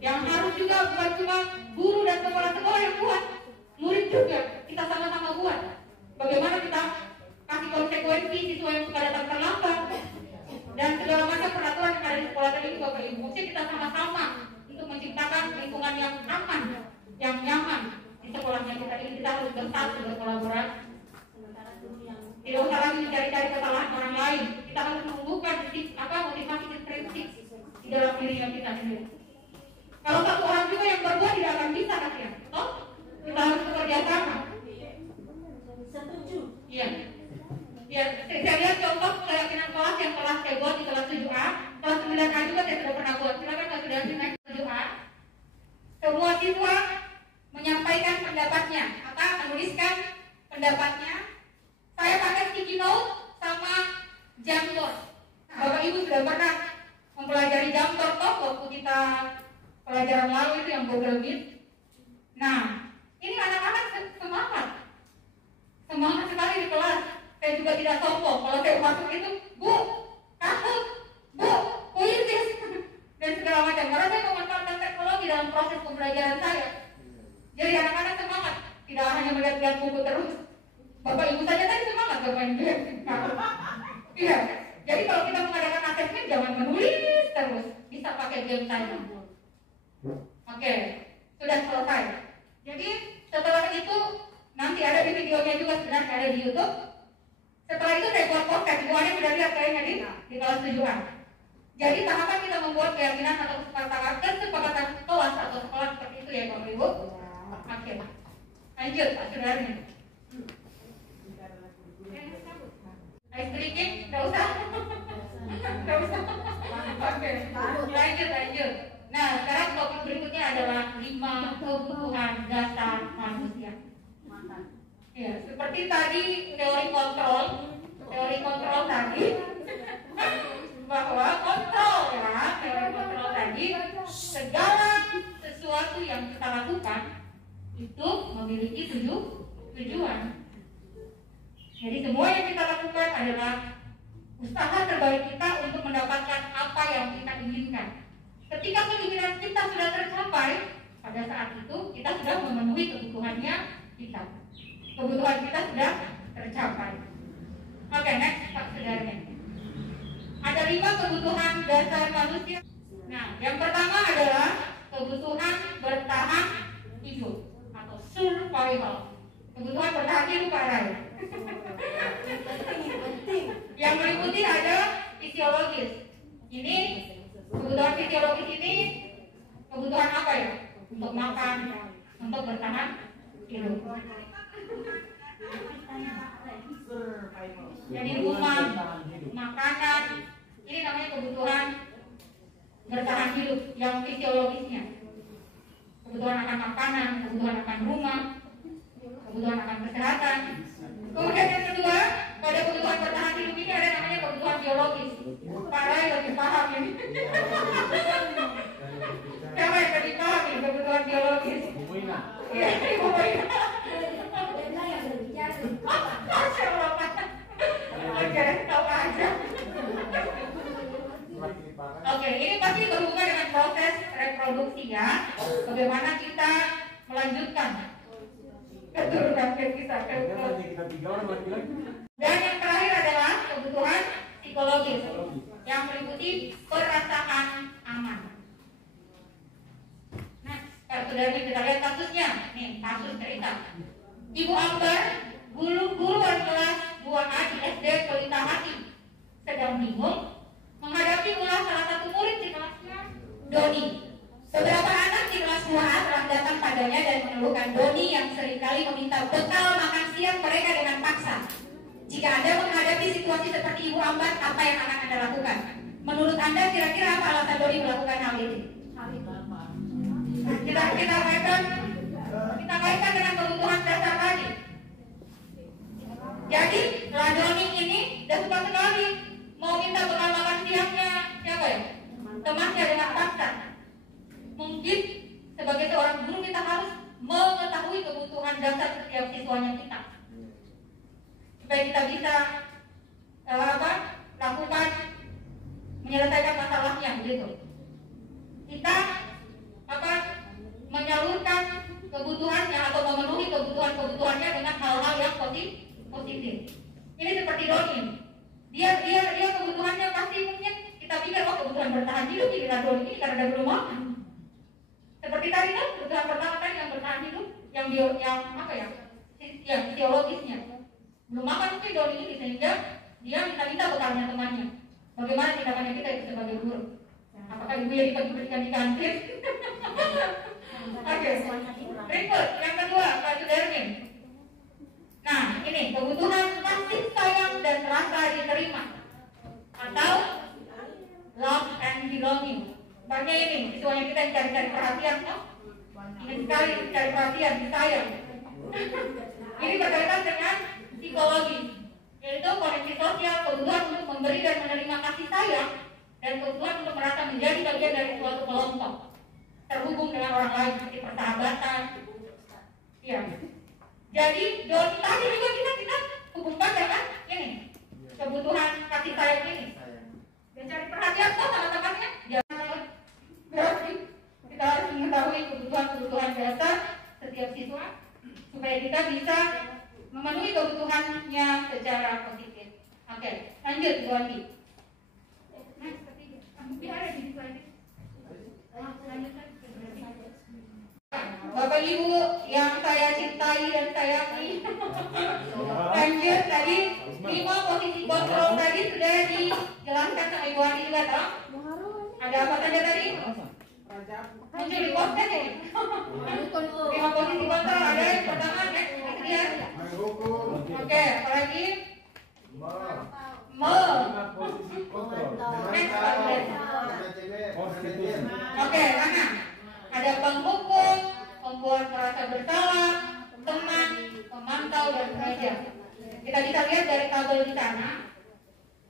Yang harus juga bukan cuma guru dan sekolah-sekolah yang buat, murid juga kita sama-sama buat. Bagaimana kita kasih konsekuensi siswa yang suka datang terlambat dan segala macam peraturan yang ada di sekolah tadi Bapak Ibu. Mesti kita sama-sama untuk menciptakan lingkungan yang aman, yang nyaman di sekolahnya kita ini. Kita harus bersatu berkolaborasi. Tidak usah lagi mencari-cari kesalahan orang lain. Kita harus menumbuhkan motivasi intrinsik di dalam diri kita sendiri. Kalau satu orang juga yang berbuat tidak akan bisa kasihan. Toh? Kita harus bekerja sama. Setuju. Iya. Ya, saya lihat contoh keyakinan kelas yang telah saya buat di kelas 7A, kelas 9A juga saya sudah pernah buat. Silakan kalau sudah naik 7A. Semua siswa menyampaikan pendapatnya, menuliskan pendapatnya. Saya pakai sticky note sama Jamboard. Bapak Ibu sudah pernah mempelajari Jamboard toh waktu kita pelajaran lalu itu yang Google Meet. Nah, ini anak-anak semangat sekali di kelas. Saya juga tidak sombong. Kalau saya masuk itu, Bu, takut, Bu, puitis, dan segala macam. Karena saya memanfaatkan teknologi dalam proses pembelajaran saya. Jadi anak-anak semangat, tidak hanya melihat-lihat buku terus. Bapak Ibu saja tadi semangat bermain game. Iya. Jadi kalau kita mengadakan asesmen jangan menulis terus, bisa pakai game saja. Oke, sudah selesai. Jadi setelah itu nanti ada di videonya juga sebenarnya ada di YouTube. Setelah itu saya buat podcast, semuanya sudah lihat kayaknya di kelas 7A. Jadi tahapan kita membuat keyakinan atau kesepakatan kelas atau sekolah seperti itu ya Bapak Ibu. Oke, lanjut Pak Sudarmin. Ice cream, nggak usah. Nggak usah. Oke, lanjut. Nah, sekarang topik berikutnya adalah 5 kebutuhan dasar manusia. Ya, seperti tadi teori kontrol tadi bahwa teori kontrol tadi segala sesuatu yang kita lakukan itu memiliki tujuan. Jadi semua yang kita lakukan adalah usaha terbaik kita untuk mendapatkan apa yang kita inginkan. Ketika keinginan kita sudah tercapai, pada saat itu kita sudah memenuhi kebutuhannya kita. Kebutuhan kita sudah tercapai. Oke, next Pak Sudarmin. Ada 5 kebutuhan dasar manusia. Nah, yang pertama adalah kebutuhan bertahan hidup atau survival. Kebutuhan bertahan hidup Pak Rai. Yang meliputi ada fisiologis. Ini kebutuhan fisiologis ini kebutuhan apa ya? Untuk makan, untuk bertahan hidup. Jadi rumah, makanan, ini namanya kebutuhan bertahan hidup yang fisiologisnya. Kebutuhan akan makanan, kebutuhan akan rumah, kebutuhan akan kesehatan. Kemudian yang kedua, pada kebutuhan bertahan hidup ini ada namanya kebutuhan biologis. Pak Rai lebih paham ini. Siapa yang lebih paham ini kebutuhan biologis? Ibu Ina. Iya, Ibu Ina. Masya Allah, Pak. Oke, tahu aja. Oke, ini pasti berhubungan dengan proses reproduksi ya. Bagaimana kita melanjutkan keturunan kita. Dan yang terakhir adalah kebutuhan psikologis yang meliputi perasaan aman. Nah, kalau sudah kita lihat kasusnya, nih kasus cerita. Ibu Ambar, guru kelas 2A di SD Pelita Hati, sedang bingung menghadapi ulah salah satu murid di kelasnya, Doni. Beberapa anak di kelas 2A telah datang padanya dan mengeluhkan Doni yang seringkali meminta bekal makan siang mereka dengan paksa. Jika Anda menghadapi situasi seperti Ibu Ambar, apa yang akan Anda lakukan? Menurut Anda kira-kira apa alasan Doni melakukan hal ini? Kita kaitkan dengan kebutuhan dasar tadi. Jadi, Doni ini sudah suka sekali mau minta bekal makan siangnya siapa ya? Temannya dengan paksa. Mungkin sebagai seorang guru kita harus mengetahui kebutuhan dasar setiap siswanya kita, supaya kita bisa lakukan menyelesaikan masalahnya begitu. Kita menyalurkan kebutuhannya atau memenuhi kebutuhannya dengan hal-hal yang positif. Ini seperti Doni. Dia kebutuhannya pasti mungkin kita pikir kebutuhan bertahan hidup di Doni ini karena dia belum makan. Seperti tadi kan kebutuhan pertama tadi yang bertahan hidup, yang fisiologisnya belum makan mungkin Doni ini, sehingga dia minta bekalnya temannya. Bagaimana tindakannya kita itu sebagai guru? Apakah ibu yang dibagi-bagikan di kantin? Oke, berikut yang kedua Pak Sudarmin. Nah, ini kebutuhan kasih sayang dan rasa diterima atau love and belonging. Banyak ini siswanya kita yang cari-cari perhatian, ingin sekali cari perhatian, disayang. Ini berkaitan dengan psikologi, yaitu koneksi sosial, kebutuhan untuk memberi dan menerima kasih sayang, dan kebutuhan untuk merasa menjadi bagian dari suatu kelompok, terhubung dengan orang lain seperti persahabatan. Ya. Jadi Doni tadi juga kita hubungkan dengan ini kebutuhan kasih sayang ini. Dan cari perhatian kok sama temannya. Berarti kita harus mengetahui kebutuhan dasar setiap siswa supaya kita bisa memenuhi kebutuhannya secara positif. Oke, lanjut Bu Andi. Bapak Ibu yang saya cintai dan sayangi, lanjut tadi 5 posisi kontrol tadi sudah dijelaskan sama Ibu Andi juga toh? Ada apa saja tadi? Muncul di poster ya? 5 posisi kontrol ada yang pertama next dia. Oke, apalagi? Oke, mana? Ada penghukum, pembuat merasa bersalah, teman, pemantau, dan pengajar. Kita bisa lihat dari tabel di sana,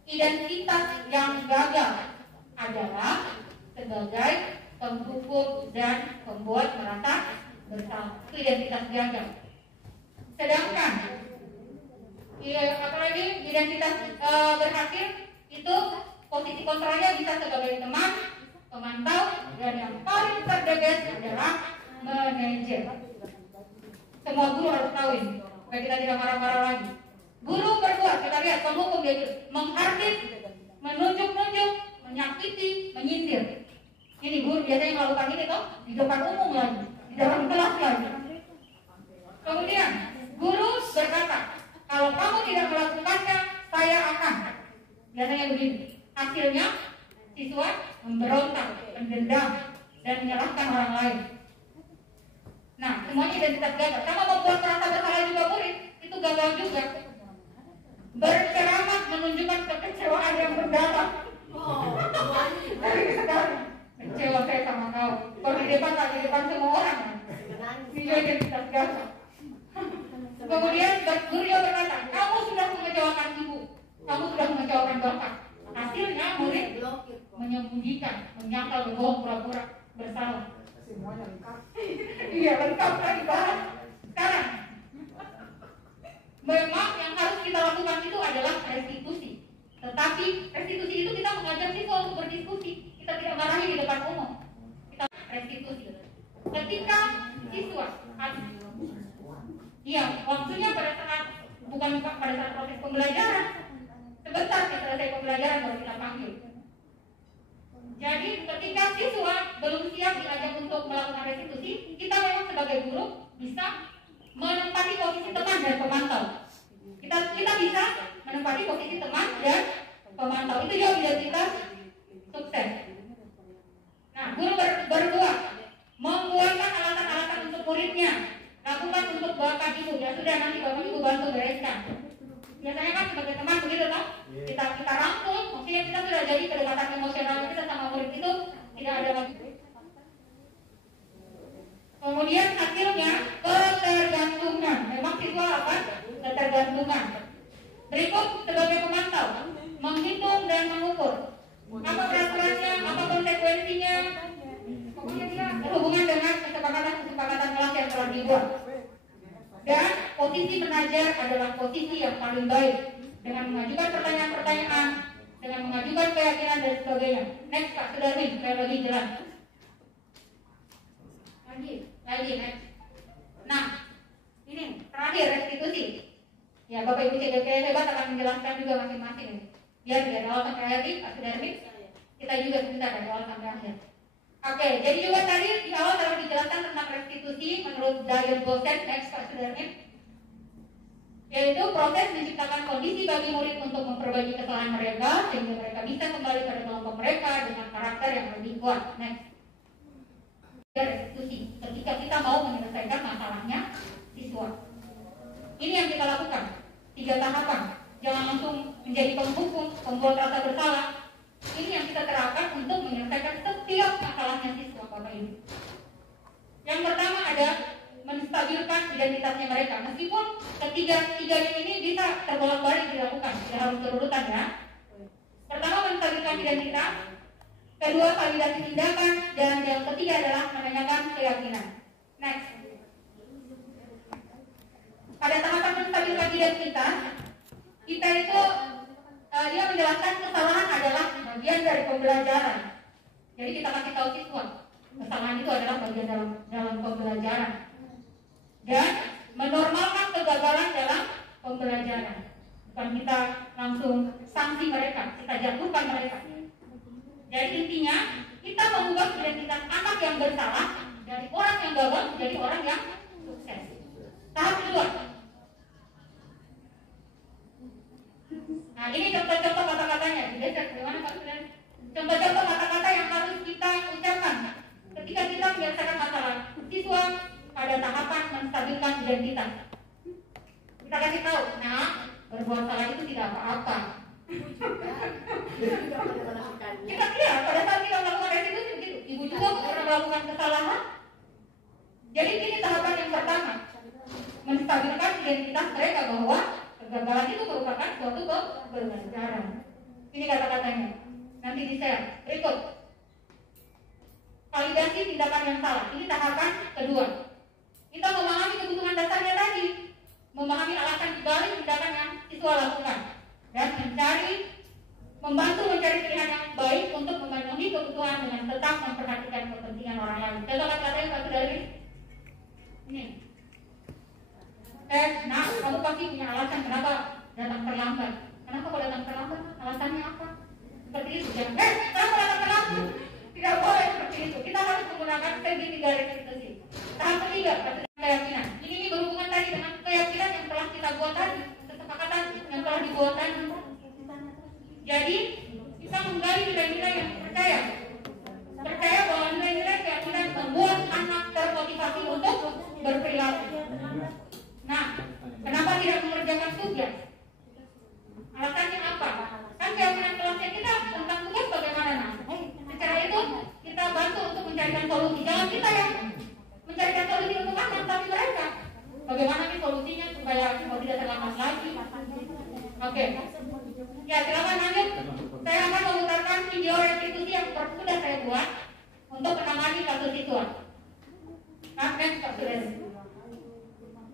identitas yang gagal adalah sebagai penghukum dan pembuat merasa bersalah. Itu identitas gagal. Sedangkan apalagi identitas berhasil itu posisi kontrolnya bisa sebagai teman, pemantau, dan yang paling terdegas adalah manajer. Semua guru harus tahu ini, supaya kita tidak marah-marah lagi. Guru berbuat, kita lihat penghukum dia menghardik, menunjuk-nunjuk, menyakiti, menyindir. Ini guru biasanya melakukan ini toh di depan umum lagi, di dalam kelas lagi. Kemudian guru berkata, kalau kamu tidak melakukannya, saya akan. Biasanya begini. Hasilnya siswa memberontak, mendendam, dan menyalahkan orang lain. Nah, semuanya identitas gagal. Sama membuat merasa bersalah juga murid, itu gagal juga. Berceramah menunjukkan kekecewaan yang mendalam. Dari sekarang kecewa saya sama kau. Kalau di depan semua orang. Itu identitas gagal. Kemudian guru dia berkata, kamu sudah mengecewakan ibu, kamu sudah mengecewakan bapak. Hasilnya murid menyembunyikan, menyangkal, berbohong, pura-pura bersalah. Semuanya lengkap. Iya lengkap kan dibahas. Sekarang memang yang harus kita lakukan itu adalah restitusi. Tetapi restitusi itu kita mengajak siswa untuk berdiskusi. Kita tidak marahi di depan umum. Kita restitusi. Ketika siswa waktunya pada saat bukan pada saat proses pembelajaran. Sebentar selesai pembelajaran baru kita panggil. Jadi ketika siswa belum siap diajak untuk melakukan restitusi, kita memang sebagai guru bisa menempati posisi teman dan pemantau. Kita bisa menempati posisi teman dan pemantau. Itu juga identitas sukses. Nah, guru berdua membuatkan alasan-alasan untuk muridnya. Lakukan untuk bapak ibu. Ya sudah, nanti bapak ibu bantu bereskan. Biasanya kan sebagai teman begitu toh, kita rangkul, maksudnya kita sudah jadi kedekatan emosional kita sama murid itu tidak ada lagi. Kemudian hasilnya ketergantungan. Memang siswa apa? Ketergantungan. Berikut sebagai pemantau, menghitung dan mengukur apa peraturannya, apa konsekuensinya. Pokoknya dia berhubungan dengan kesepakatan kelas yang telah dibuat. Dan posisi menajar adalah posisi yang paling baik dengan mengajukan pertanyaan-pertanyaan, dengan mengajukan keyakinan dan sebagainya. Next Pak Sudarmin, saya lebih jelas. Lagi next. Nah, ini terakhir restitusi. Ya Bapak Ibu CDP hebat akan menjelaskan juga masing-masing. Biar dari awal sampai akhir nih Pak Sudarmin, kita juga bisa dari awal sampai akhir. Oke, jadi juga tadi di awal telah dijelaskan tentang restitusi menurut Diane Bosset, next Pak Sudarmin, yaitu proses menciptakan kondisi bagi murid untuk memperbaiki kesalahan mereka sehingga mereka bisa kembali pada kelompok mereka dengan karakter yang lebih kuat. Next, restitusi ketika kita mau menyelesaikan masalahnya siswa. Ini yang kita lakukan 3 tahapan. Jangan langsung menjadi penghukum, membuat rasa bersalah. Ini yang kita terapkan untuk menyelesaikan setiap masalahnya siswa Bapak Ibu. Yang pertama ada menstabilkan identitasnya mereka. Meskipun ketiga-tiganya ini bisa terbolak-balik dilakukan, tidak harus berurutan ya. Pertama menstabilkan identitas, kedua validasi tindakan, dan yang ketiga adalah menanyakan keyakinan. Next. Pada tahapan menstabilkan identitas, kita itu dia menjelaskan kesalahan adalah bagian dari pembelajaran. Jadi kita kasih tahu siswa kesalahan itu adalah bagian dalam pembelajaran dan menormalkan kegagalan dalam pembelajaran. Bukan kita langsung sanksi mereka, kita jatuhkan mereka. Jadi intinya kita mengubah identitas anak yang bersalah dari orang yang gagal menjadi orang yang sukses. Tahap kedua. Nah ini contoh-contoh kata-katanya. Bagaimana Pak Sudan? Contoh-contoh kata-kata yang harus kita ucapkan ketika kita menyelesaikan masalah siswa pada tahapan menstabilkan identitas. Kita kasih tahu, nah berbuat salah itu tidak apa-apa. Kita lihat pada saat kita melakukan restitusi begitu. Ibu juga pernah melakukan kesalahan. Jadi ini tahapan yang pertama, menstabilkan identitas mereka bahwa kegagalan itu merupakan suatu pembelajaran. Ini kata-katanya. Nanti di-share. Berikut. Validasi tindakan yang salah. Ini tahapan kedua. Kita memahami kebutuhan dasarnya tadi. Memahami alasan dibalik tindakan yang siswa lakukan. Dan membantu mencari pilihan yang baik untuk memenuhi kebutuhan dengan tetap memperhatikan kepentingan orang lain. Contoh kata-kata yang satu dari strategi 3 restitusi. Tahap ketiga, keyakinan. Ini berhubungan tadi dengan keyakinan yang telah kita buat tadi, kesepakatan yang telah dibuat tadi. Jadi kita menggali nilai-nilai yang percaya bahwa nilai-nilai keyakinan membuat anak termotivasi untuk berperilaku. Nah, kenapa tidak mengerjakan tugas? Alasannya apa? Kan keyakinan kelasnya kita tentang tugas bagaimana? Nah, secara itu kita bantu untuk mencarikan solusi. Jangan kita yang mencarikan solusi untuk anak, tapi mereka. Bagaimana nih solusinya supaya tidak terlambat lagi? Oke. Ya, silakan lanjut. Saya akan memutarkan video restitusi yang sudah saya buat untuk menangani kasus siswa. Nah, next, Pak Suren.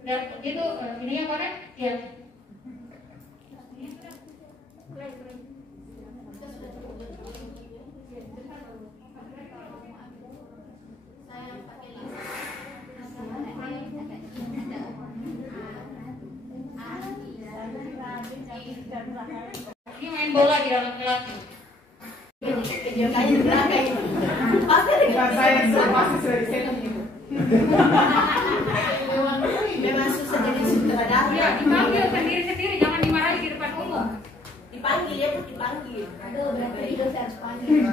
Sudah begitu, ini yang mana? Ya. Ini main bola di dalam kelas. Pasti sudah disetting gitu. Memang susah jadi sutradara. Ya, dipanggil sendiri-sendiri, jangan dimarahi di depan umum. Dipanggil ya, dipanggil. Aduh, berarti itu saya harus panggil.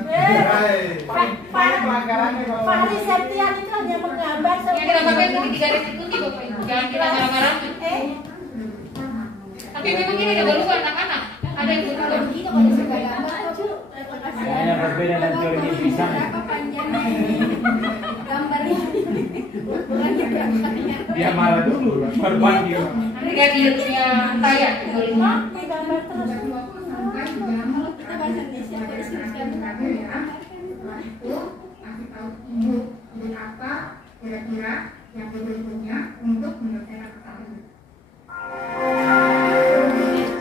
Fahri Septian itu hanya menggambar. Yang kita pakai itu di 3 restitusi, Bapak Ibu. Jangan kita marah-marah. Tapi memang ini ada berubah anak-anak. Ada yang berubah. Hanya berbeda dan jauh lebih bisa. Gambarnya. Dia malah dulu baru panggil. Nanti ganti punya saya. Gambar terus. Kita bahasa Indonesia. Kasih tahu ibu apa kira-kira yang berikutnya untuk menyelesaikan masalah itu.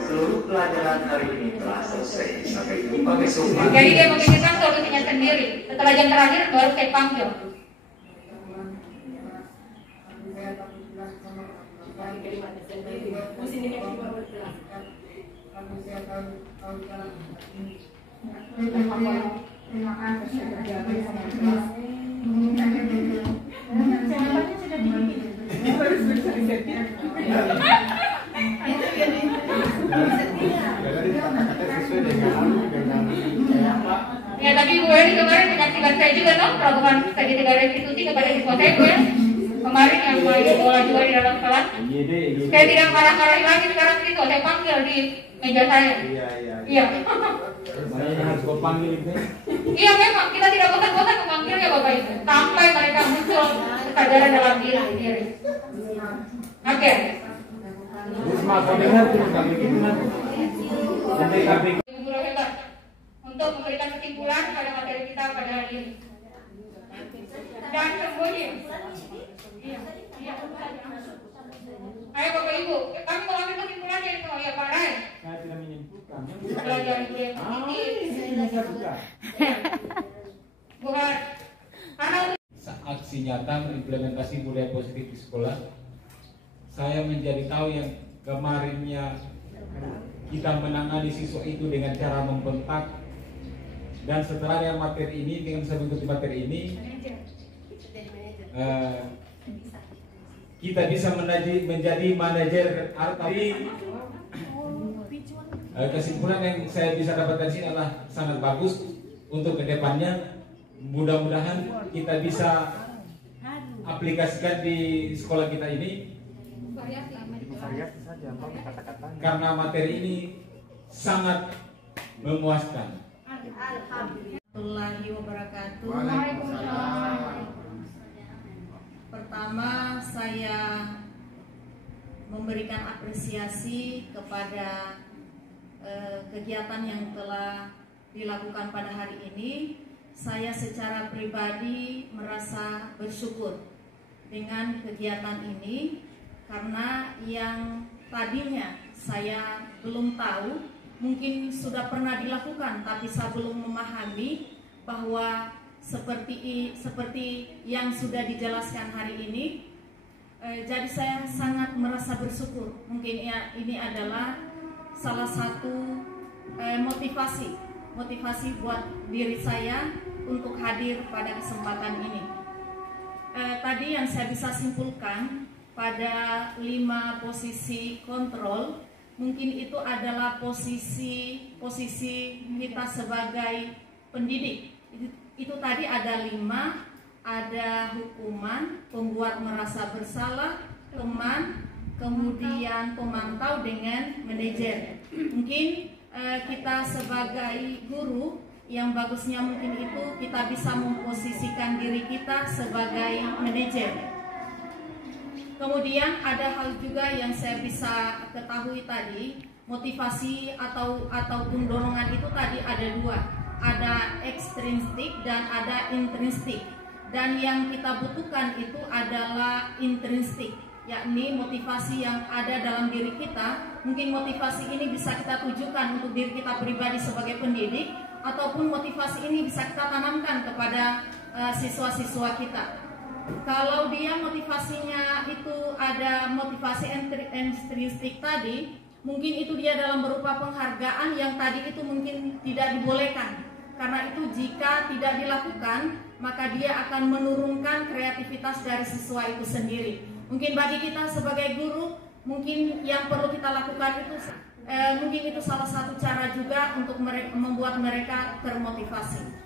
Seluruh pelajaran hari ini telah selesai. Sampai jumpa besok pagi. Jadi dia memikirkan solusinya sendiri. Setelah jam terakhir baru saya panggil. Terima kasih sudah jaga sama kelas. Ini saya belajar. Jawabannya sudah dibikin. Ya, tapi Bu Eri kemarin menyaksikan saya juga dong melakukan strategi 3 restitusi kepada siswa saya, Bu ya. Kemarin yang main bola juga di dalam kelas. Saya tidak marah-marahin lagi sekarang siswa, saya panggil di meja saya. Iya. Makanya harus kau panggil itu. Iya memang, kita tidak bosan-bosan memanggilnya Bapak Ibu. Sampai mereka muncul kesadaran dalam diri sendiri. Oke. Risma, kau dengar tuh, nggak begitu nanti. Nanti kami. Guru hebat untuk memberikan kesimpulan pada materi kita pada hari ini. Dan sembunyi. Iya. Ayo Bapak Ibu, kami mau ambil kesimpulannya itu ya Pak Rai. Saya tidak menyimpulkan. Belajar ibu yang Bisa juga. bukan karena Aksi nyata mengimplementasi budaya positif di sekolah. Saya menjadi tahu yang kemarinnya kita menangani siswa itu dengan cara membentak, dan setelah yang materi ini dengan saya mengikuti materi ini kita bisa menjadi manajer arti. Kesimpulan yang saya bisa dapatkan di sini adalah sangat bagus untuk kedepannya. Mudah-mudahan kita bisa aplikasikan di sekolah kita ini. Karena materi ini sangat memuaskan. Warahmatullahi wabarakatuh. Pertama, saya memberikan apresiasi kepada kegiatan yang telah dilakukan pada hari ini. Saya secara pribadi merasa bersyukur dengan kegiatan ini, karena yang tadinya saya belum tahu, mungkin sudah pernah dilakukan, tapi saya belum memahami bahwa seperti yang sudah dijelaskan hari ini. Jadi saya sangat merasa bersyukur. Mungkin ya, ini adalah salah satu motivasi buat diri saya untuk hadir pada kesempatan ini. tadi yang saya bisa simpulkan pada 5 posisi kontrol, mungkin itu adalah posisi kita sebagai pendidik. Itu tadi ada 5, ada hukuman, pembuat merasa bersalah, teman, kemudian pemantau dengan manajer. Mungkin kita sebagai guru yang bagusnya mungkin itu kita bisa memposisikan diri kita sebagai manajer. Kemudian ada hal juga yang saya bisa ketahui tadi, motivasi ataupun dorongan itu tadi ada 2, ada ekstrinsik dan ada intrinsik. Dan yang kita butuhkan itu adalah intrinsik, yakni motivasi yang ada dalam diri kita. Mungkin motivasi ini bisa kita tujukan untuk diri kita pribadi sebagai pendidik, ataupun motivasi ini bisa kita tanamkan kepada siswa-siswa kita. Kalau dia motivasinya itu ada motivasi intrinsik tadi, mungkin itu dia dalam berupa penghargaan yang tadi itu mungkin tidak dibolehkan. Karena itu jika tidak dilakukan, maka dia akan menurunkan kreativitas dari siswa itu sendiri. Mungkin bagi kita sebagai guru, mungkin yang perlu kita lakukan itu mungkin itu salah satu cara juga untuk membuat mereka termotivasi.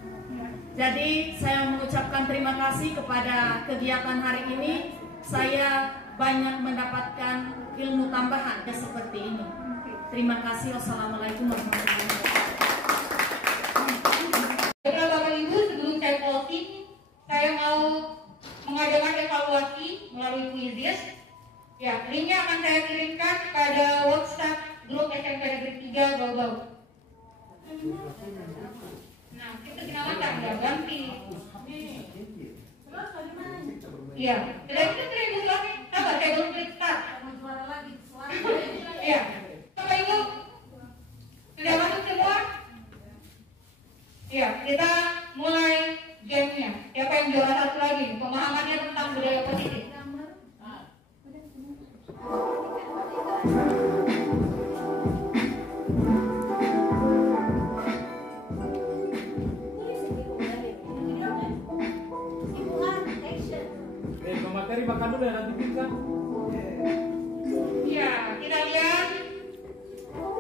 Jadi saya mengucapkan terima kasih kepada kegiatan hari ini. Saya banyak mendapatkan ilmu tambahan seperti ini. Terima kasih. Wassalamualaikum warahmatullahi wabarakatuh. Bapak Ibu, sebelum saya closing, saya mau mengadakan evaluasi melalui quizzes. Ya, linknya akan saya kirimkan pada WhatsApp grup SMP Negeri 3 Bau-Bau. Nah, kita kenalan tak ada ganti. Iya, sudah kita seribu lagi. Sabar, saya belum klik start. Iya, Bapak Ibu sudah masuk semua? Iya, kita mulai gamenya. Siapa yang juara satu lagi? Pemahamannya tentang budaya positif. Materi makan dulu ya, nanti pingsan. Ya, kita lihat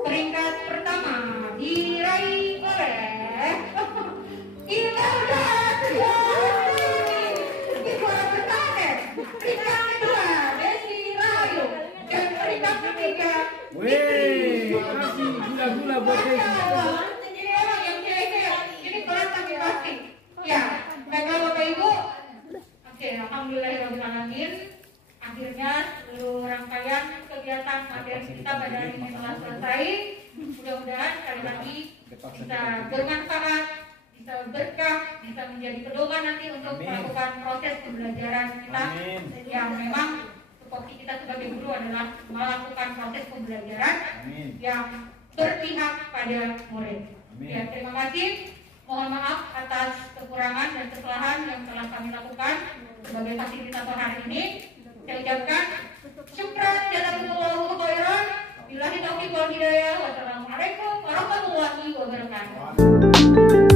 peringkat pertama diraih oleh Imelda. Ini juara pertama. Peringkat kedua Desi Rahayu dan peringkat ketiga. Wih, makasih gula-gula buat Desi. Ini orang yang kira-kira ini kelas tapi pasti. Ya, baiklah Bapak Ibu. Oke, alhamdulillahirrahmanirrahim. Akhirnya seluruh rangkaian kegiatan materi kita pada hari ini telah selesai. Mudah-mudahan sekali lagi bisa bermanfaat, bisa berkah, bisa menjadi pedoman nanti untuk melakukan proses pembelajaran kita. Yang memang tupoksi kita sebagai guru adalah melakukan proses pembelajaran yang berpihak pada murid. Ya, terima kasih. Mohon maaf atas kekurangan dan kesalahan yang telah kami lakukan sebagai fasilitator hari ini. Saya ucapkan syukran jazakumullahu khairan. Billahi taufiq wal hidayah. Wassalamualaikum warahmatullahi wabarakatuh.